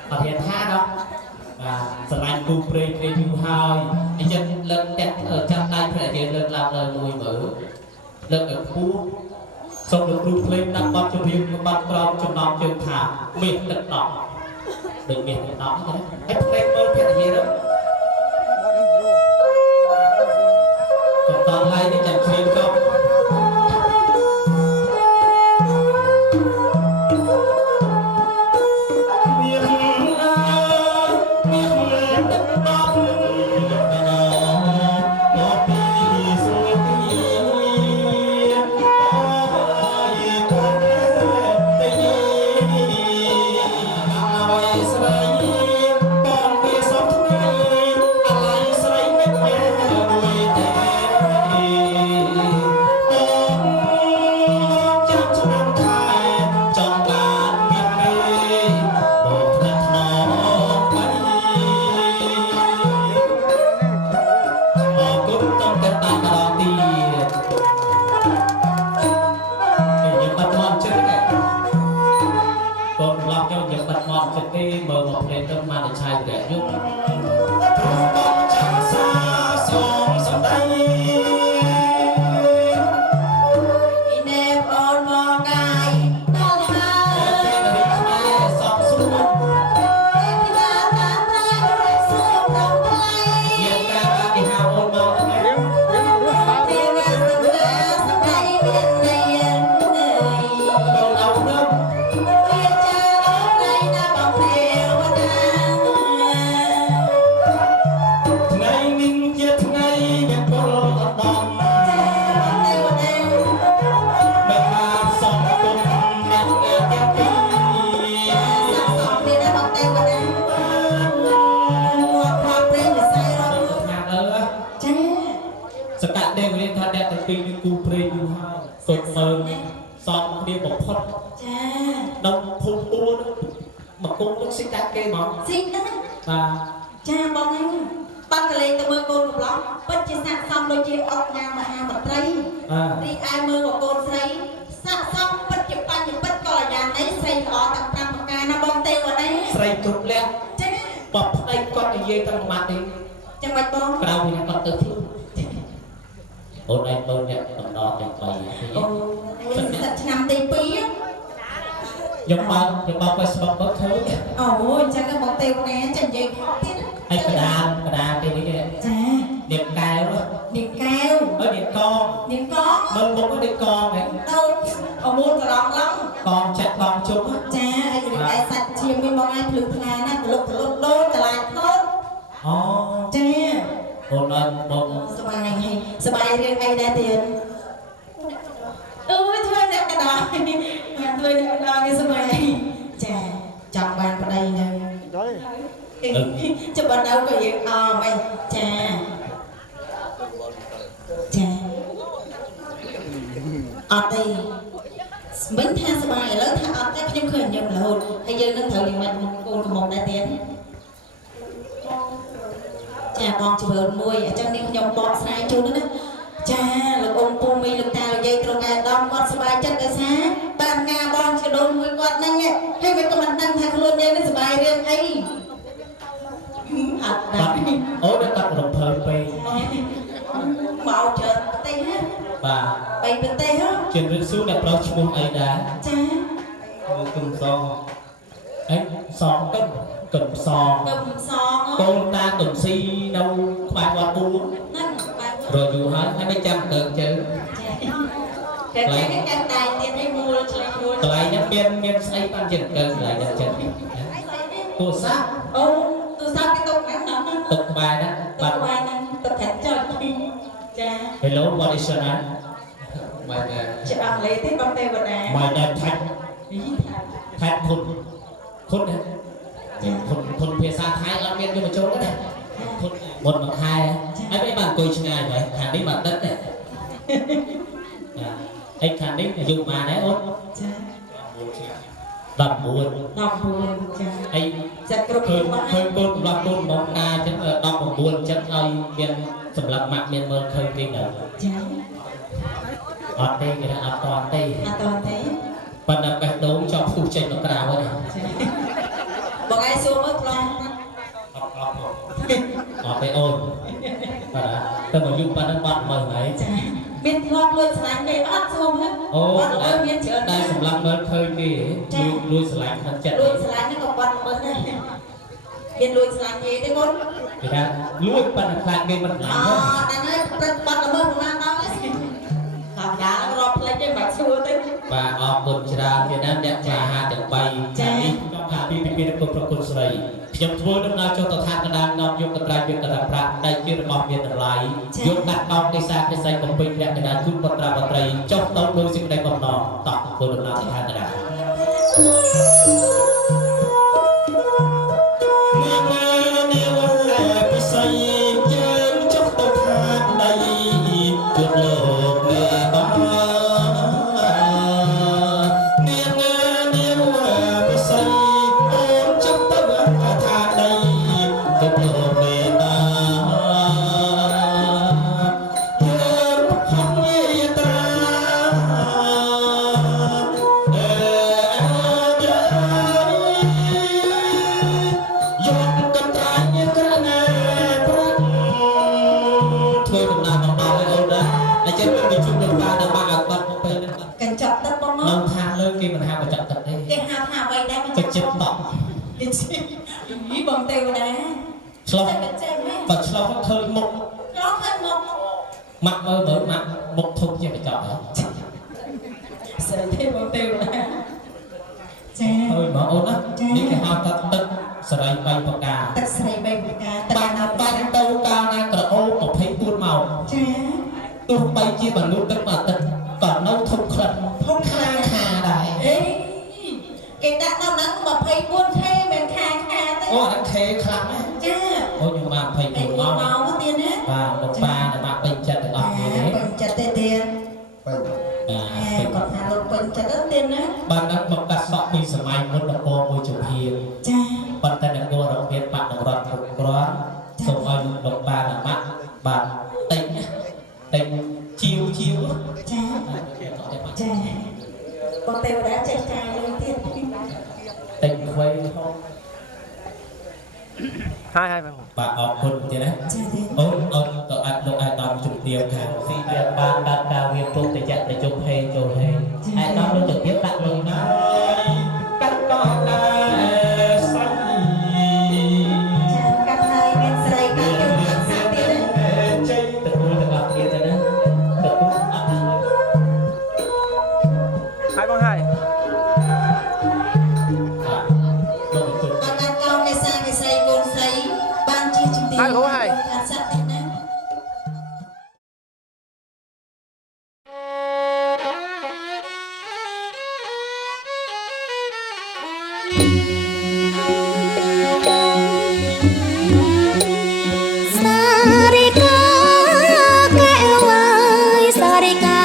ở hiện ha đó và sờ lạnh cùng pre review hai anh chân lần đẹp ở trong tay phải để lần làm lời mùi mở lần ở phú xong được group lên đặt bọc cho riêng bọc tròn cho nó chơi thả miệt tận đỏ đừng miệt tận đỏ đấy hết lên mơ thiệt gì đó còn toàn lại thì chẳng chuyên không Hãy subscribe cho kênh Ghiền Mì Gõ để không bỏ lỡ ចា សកាត់ដែលរៀនថាអ្នកទាំងពីរនឹងគូព្រេងយូរហើយកូនមើលសំគ្នាបំផុត ចា ដល់ភូមិពួនមកគុំនឹងសិកាត់គេហ្មង ស៊ីណា បាទ ចាបងហ្នឹងបាត់កលេងទៅមើលកូនកំឡោះពិតជាស័ក្តិសមដូចជាអុកញ៉ាមហាមត្រីរីឯមើលមកកូនស្រីស័ក្តិសមពិតជាបញ្ញពិតកល្យាណីស្រីល្អទាំង5ប្រការណាបងទេវតា ស្រីគ្រប់លះ ចា បបប្តីគាត់និយាយតែមួយម៉ាត់ទេ ចាំបាច់បង ក្រៅពីគាត់ទៅខ្លួនអូនឯងមើលអ្នកតំណទាំង3 អូសិតឆ្នាំទី2 ខ្ញុំបើក Facebook មើលឃើញ អូអញ្ចឹងបងទេវតាចានិយាយខុសទៀត ឯកដាលគេនេះ ចា នាងកែវ នាងកែវ នាងកង នាងកង មើលមុខនាងកងហ្នឹង ដូចអមូលកន្លងឡង កងចាក់កងជុំ ចាហើយរីឯសាច់ជាមានបងឯងភ្លឺថ្លាណាស់ទលុបដូចតឡាយខោត អូ ចា អូនអើយបង សบายហើយសบายរៀងអីដែរទៀតអូយធ្វើអ្នកកណ្ដាលធ្វើអ្នកកណ្ដាលគេសบายចាចាំបានប្តីនៅចាំបាននៅក៏យើងអមអីចាចាអត់ទេមិនថាសบายឥឡូវថាអត់ទេខ្ញុំឃើញញឹមរហូតហើយយើងនឹងត្រូវយ៉ាងម៉េចកូនកំមុំដែរទៀតចាបងជឿនមួយអញ្ចឹងនេះខ្ញុំបកស្រាយជូនណាចាលោកអ៊ំពូមីលោកតាលោកយាយត្រង់ឯកឧត្តមគាត់សប្បាយចិត្តដោយសារបានការបងជាដូនមួយគាត់ហ្នឹងហើយមិនក៏មិនដឹងថាខ្លួនយើងនឹងសប្បាយរឿងអីអត់ដឹង អូនគាត់រំភើបពេក មកច្រើនប្រទេសណា បាទ បីប្រទេសហ៎ ជារឿងសួរអ្នកប្រុសឈ្មោះអីដែរ ចា គឹមសងអីសងគឹមសង កឹមសង កូនតាកឹមស៊ីនៅក្បែរវត្តពូ ហ្នឹងបែប រយូរហើយមិនចាំកើជើ ចាតែតែតែទៀតឲ្យមូលឆ្លេះមូល កន្លែងហ្នឹងមានស្អីបានចិត្តកើកន្លែងហ្នឹងចិត្តទូរស័ព្ទ អូទូរស័ព្ទគេទុកហ្នឹងណា ទុកក្បែរហ្នឹង ទុ បា ក ត់ បាយហ្នឹងទុកខាងចុចចា Hello what is your name my name ជាអង់គ្លេសទេបងទេវតា my name ថៃគុណគុណណាគុណភាសាថៃអត់មានយកមកចូលទេគុណមុនមកខែហើយមិនបានអង្គុយឆ្ងាយហើយខាងនេះមកដិតទេអីខាងនេះអាយុប៉ុន្មានដែរអូន ចា 19 ចា អី ចាគ្រប់ ឃើ គ្រប់ ញ មក ឃើញកូនរបស់កូនមកណាអញ្ចឹង19អញ្ចឹងឲ្យមានសម្រាប់ម៉ាក់មានមើលឃើញទេនៅ ចា អត់ទេគេថាអត់តទេ អត់តទេ ប៉ុន្តែបេះដូងចង់ពុះចេញមកក្រៅហើយ បងឯងសួរមើលខ្លះ អត់ទេអូនបាទតែមកយូរប៉ុណ្ណឹងបាត់មើលហើយ ចាមានធ្លាប់លួចស្លាញ់ទេអត់សួរមើល អូ បាត់មើលមានច្រើន តែសម្រាប់មើលឃើញគេលួចស្រឡាញ់ក្នុងចិត្ត លួចស្លាញ់ហ្នឹងក៏បាត់មើលដែរមានលួចស្លាញ់ទេបង គេថាលួចប៉ុន្តែខ្លាចគេមិនខ្លាច អូដល់ហើយព្រឹកបាត់មើលប្រហែលដល់ទេខាងណារត់ផ្លេចទេបាច់សួរទេ បាទអរគុណច្រើនទៀតណាអ្នកក្លាហានទាំង3ចា៎នេះខ្ញុំថាពីពិភពប្រគុណស្រីខ្ញុំធ្វើដំណើរចុះទៅឋានកណ្ដាលនាំយកកត្រៃយកកត្រប្រាក់ដែលជារបស់មានតម្លៃយកកាត់កោងទេសាពិសីកំពេញលក្ខណៈជូនបុត្រាបុត្រីចុះទៅដោយសេចក្តីបំណងតោះធ្វើដំណើរទៅឋានកណ្ដាល ពិសីជើងចុះទៅខាងដីជួបលោកអ្នកបានាងពិសីអូនចុះទៅខាងដីជួបលោកអ្នកបាយើងហំយាត្រាយកកន្ត្រៃក្រណាប្រាក់ធ្វើដំណើរមកដល់ហើយអូនណាតែចិត្តមិនជួបលោកតានៅបាក់បាត់ពេលហ្នឹង កញ្ចក់ទឹកបង នៅខាងលើគេមិនហៅកញ្ចក់ទឹកទេ គេហៅថាអ្វីដែរ កញ្ចក់តក់ យីបងទេវតា ឆ្លោះ កញ្ចក់មែន បើឆ្លោះឃើញមុខ ឆ្លោះឃើញមក ម៉ាក់មើលម៉ាក់មុខធំជាកញ្ចក់ហ៎ ស្រីទេបងទេវតាចា អើយបងអូនណានេះគេហៅថាទឹកសរី3ប្រការ ទឹកស្រីបីប្រការទឹក បានទៅកាលណាក្រអូប24ម៉ោង ចា ទោះបីជាមនុស្សទឹកមួយទឹកក៏នៅធំក្លិនធំខ្លាំងខាដែរ អេគេដាក់ដល់ហ្នឹង24ខែមិនខាទេ អូអាខេខ្លាំងណាស់ ចា អូខ្ញុំបាន24ម៉ោង មកទៀតណា បាទលោក ទៀតណា បានដាក់មកកាត់សក់ពីសម័យមុនដល់ពងមួយជំហាន ចា ប៉ុន្តែអ្នកគួររកមានបាក់នឹងរត់គ្រប់គ្រាន់សូមឲ្យលោកបានអាម៉ាក់បាទតិចតិចជាវចាចាបងទេវតាចេះចាយលើទៀត តិចខ្វៃហូប ហើយបង បាទអរគុណទៀតណា ចាទៀត អូនទៅអាចលោកអាដាមជំរាបខាងស៊ីទៀតបានដាក់ការវាពុទ្ធតយៈទៅជុំហេចូលហេអាដាមលោកជំរាបដាក់លុយណាកាត់កោដែរសាច់ ចាកាត់ហើយមានស្រីកាត់ទៅសាក់ទៀតណា ចេញទៅទាំងអស់គ្នាទៅណាទៅអត់ ហើយបងហើយ លោកជំ អត់ដាក់កោននៃសាគេស្រីកូនស្រីបានជាជំទាវ ហើយគ្រូហើយ កាត់សាក់ទៀតណា Sarika kewai sarika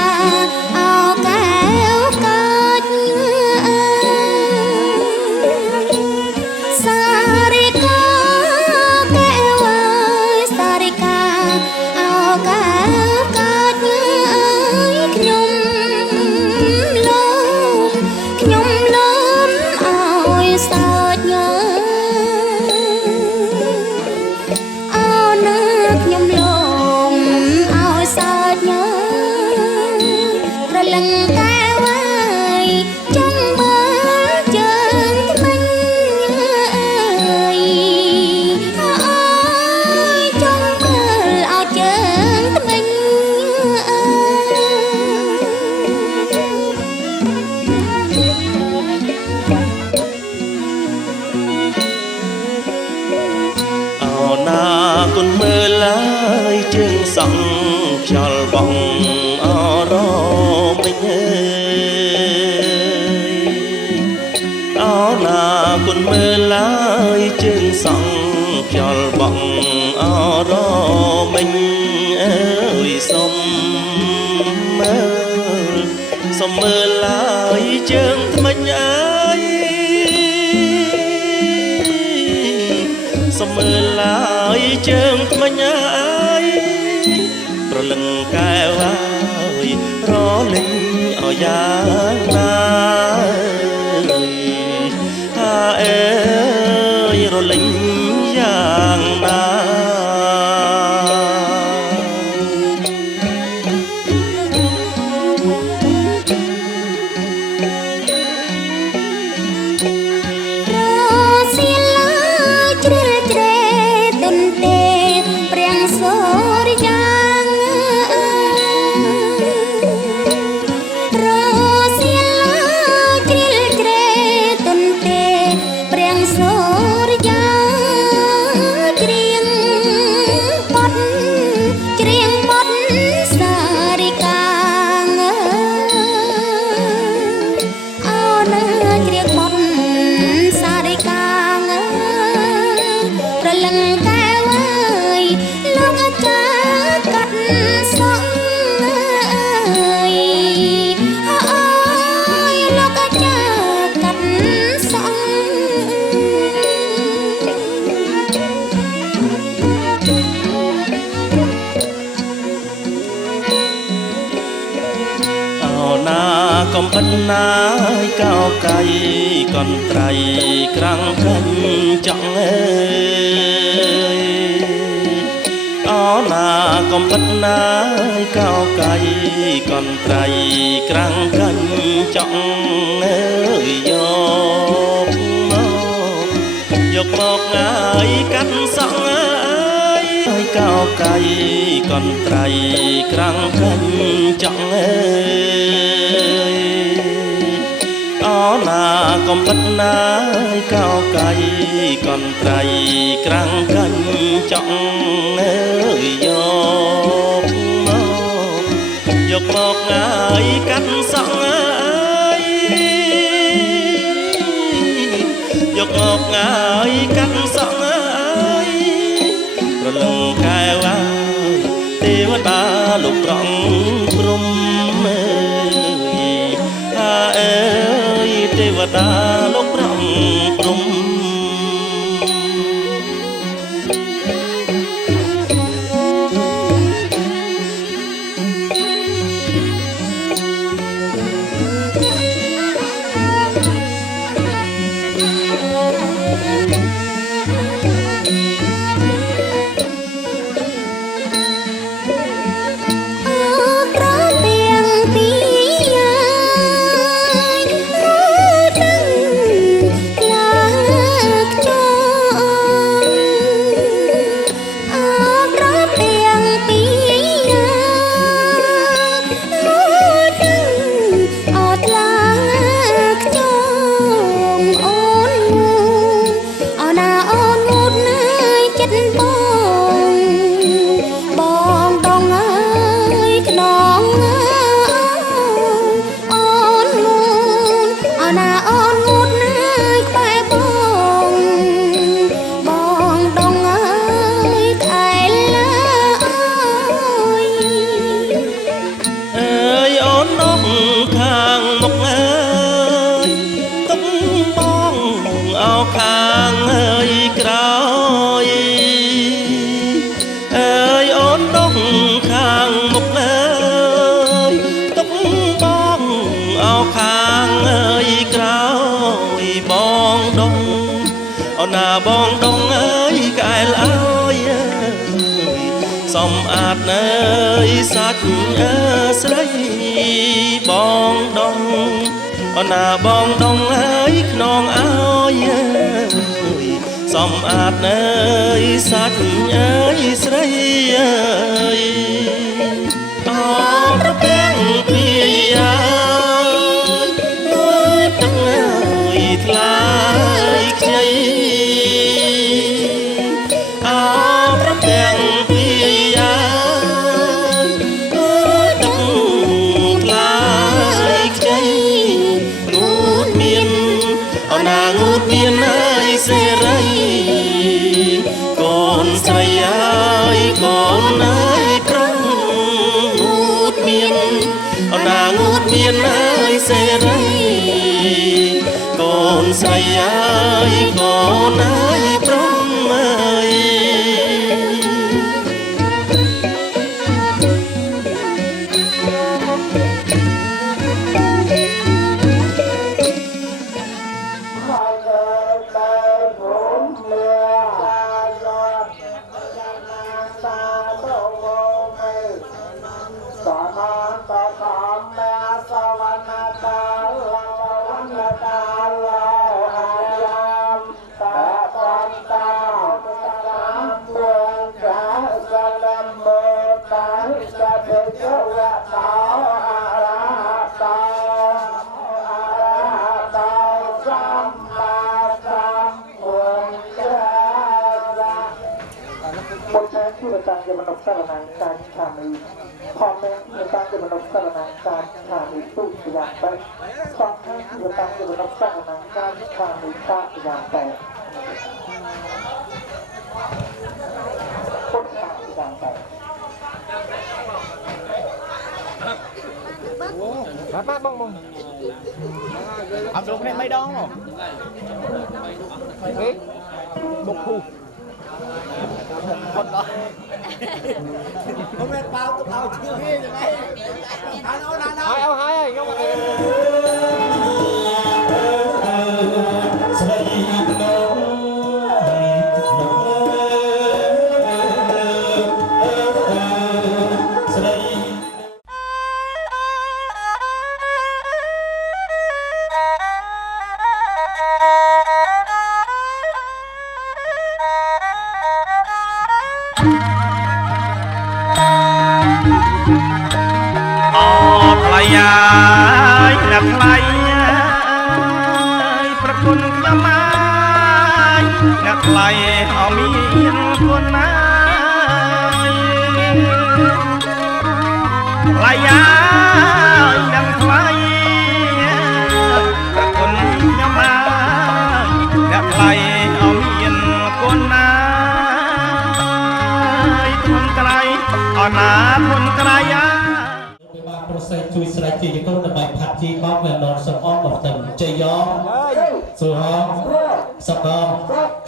au keu kach Sarika kewai sarika au keu kach Knyum lom au saj nhớខ្ញុំលងឲ្យសើចញើរលឹងកែវហើយចង់មើលជើងថ្មិញអើយអូយចង់មើលឲ្យជើងថ្មិញអើអោណាគុណមើលឡើយជើងសង់ខ្យល់បងអរមិញអើយអោណាគុណមើលឡើយជើងសង់ខ្យល់បងអរមិញអើយសុំមើលឡើយជើងថ្មិញអើយសុំមើលឡើយជើងថ្មិញអើយប្រលឹងកែវហើយរលិញឲ្យយ៉ាងណាអើយរលិញយ៉ាងណា រសៀលឡើយជ្រិលជ្រែទុនទេព្រាំងសូរិយ៉ាងរសៀលឡើយជ្រិលជ្រែទុនទេព្រាំងសូរិយ៉ាងច្រៀងបត់សារិកាអោណាច្រៀងបត់សារិកាប្រលឹងកែវហើយលោកអាចារ្យកាត់សក់អើយអូយលោកអាចារ្យកាត់សក់ អោណាកំបិតណាយកោកៃកនត្រៃក្រាំងកាញ់ចង់អើយអោណាកំបិតណាយកោកៃកនត្រៃក្រាំងកាញ់ចង់អើយយកមកងាយកាត់សក់អើយកោកៃកនត្រៃក្រាំងកាញ់ចង់អើយអោណាកំបិតណាយកោកៃកនត្រៃក្រាំងកាញ់ចង់អើយយកមកងាយកាត់សក់អើយយកមកងាយកាត់សក់អើយប្រលឹងកែវទេវតាលោកត្រង់ព្រំអើយ វតាលោកប្រំព្រំបងដងអើយកែលអើយសំអាតអើយសាច់ស្រីបងដងអូណាបងដងអើយខ្នងអើយសំអាតអើយសាច់អើយស្រីអើយអរប្រពាំងពីអើយអូទឹកអើយថ្លាយខ្ចីមានអើយសេរីកូនស្រីអើយកូនអើយប្រងងូតមានអូណាងូតមានអើយសេរីកូនស្រីអើយកូនអើយប្រងអើយតាំងជាមនុស្សសារណាការខាងនេះផងមែនតាំងជាមនុស្សសារណាការខាងនេះទុកយ៉ាងបែបផងខាងជាតាំងជាមនុស្សសារណាការខាងនេះតាយ៉ាងបែបពុទ្ធសាសនាយ៉ាងបែបបាទបងអត់គ្រប់នេះ3ដងហ៎បុកគូคนđó không biết bao tụi tao chưa nghe rồi này hai ao hai ơi khôngថ្លៃអ្នកថ្លៃប្រគុណខ្ញុំហើយអ្នកថ្លៃអមមានគុណណាយថ្លៃអ្នកថ្លៃប្រគុណខ្ញុំហើយអ្នកថ្លៃអមមានគុណណាយធនក្រៃអណាធនក្រៃ ស្រីជួយស្រែកជាកូនដើម្បីផាត់ជីបោកវាននសុំអមមកទៅជ័យយ៉ងសុហងសុកង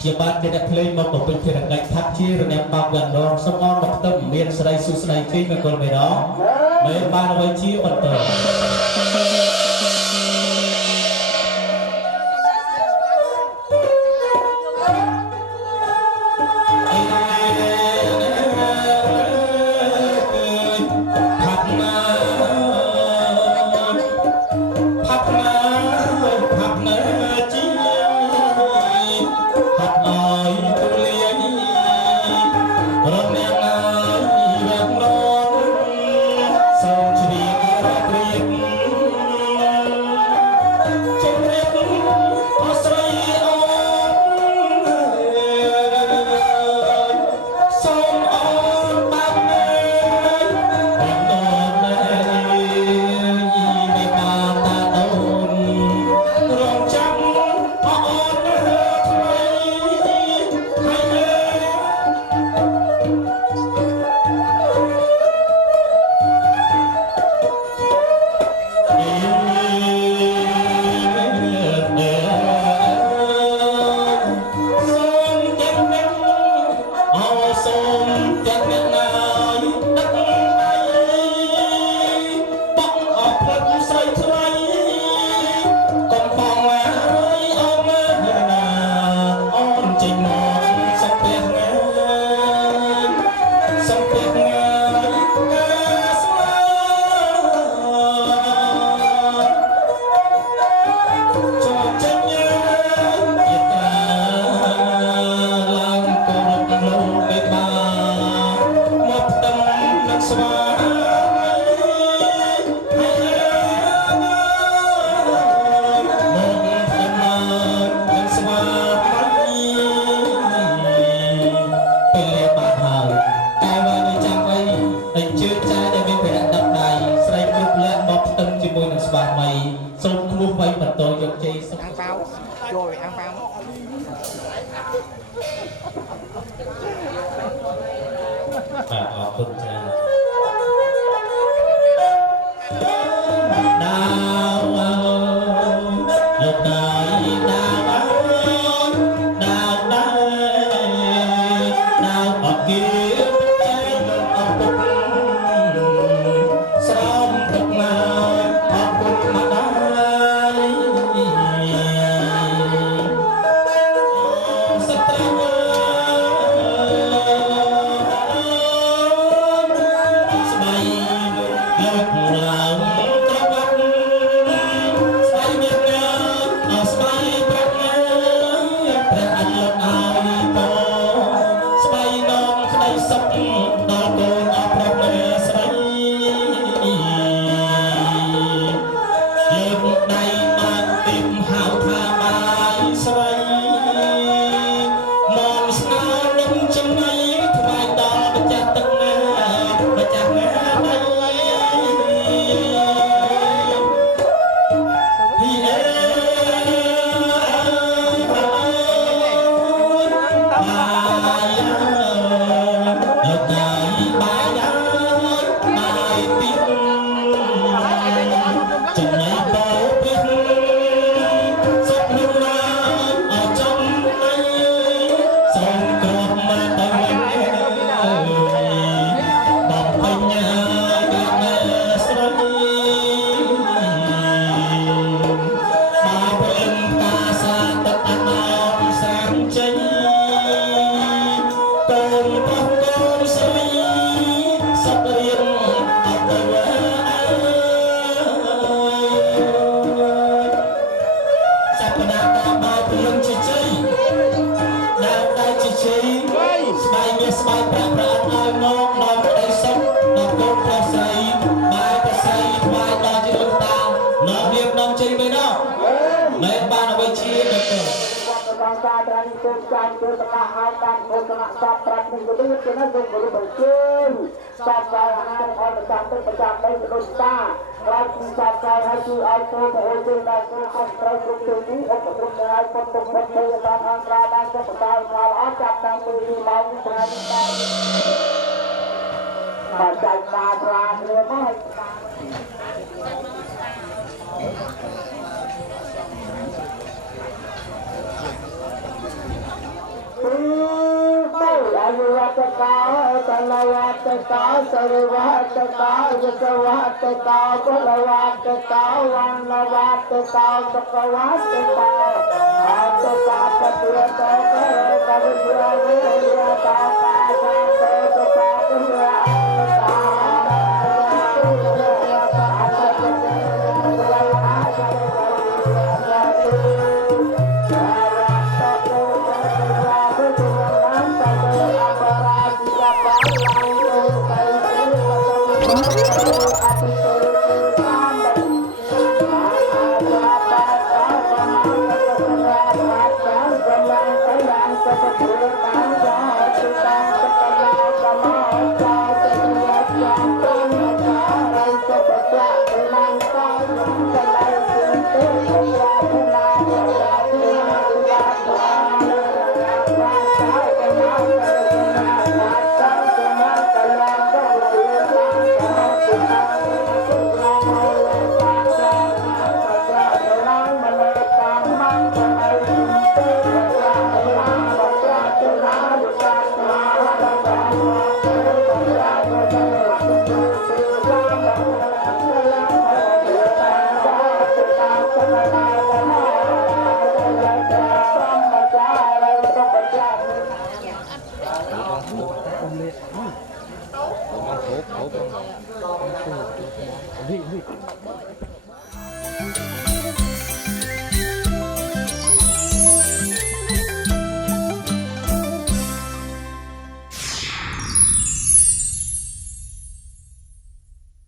ជាបាទជាអ្នកភ្លេងមកបំពេញភារកិច្ចផាត់ជីរនាំបោកវាននសុំអមមកទៅមានស្រីសុស្ដីពីមកគល់មេដងមេបានអ្វីជាបន្តHãy subscribe cho kênh Ghiền Mì Gõ để không bỏ lỡ อายุวัตกาตลวัตกาสรวัตกาวิสวัตกาพลวัตกาวันวัตกาสกวัตกาอาตกาปฏิยตกะกะวิยาเวยาตากาสังโฆตกาตุยาตาThank you.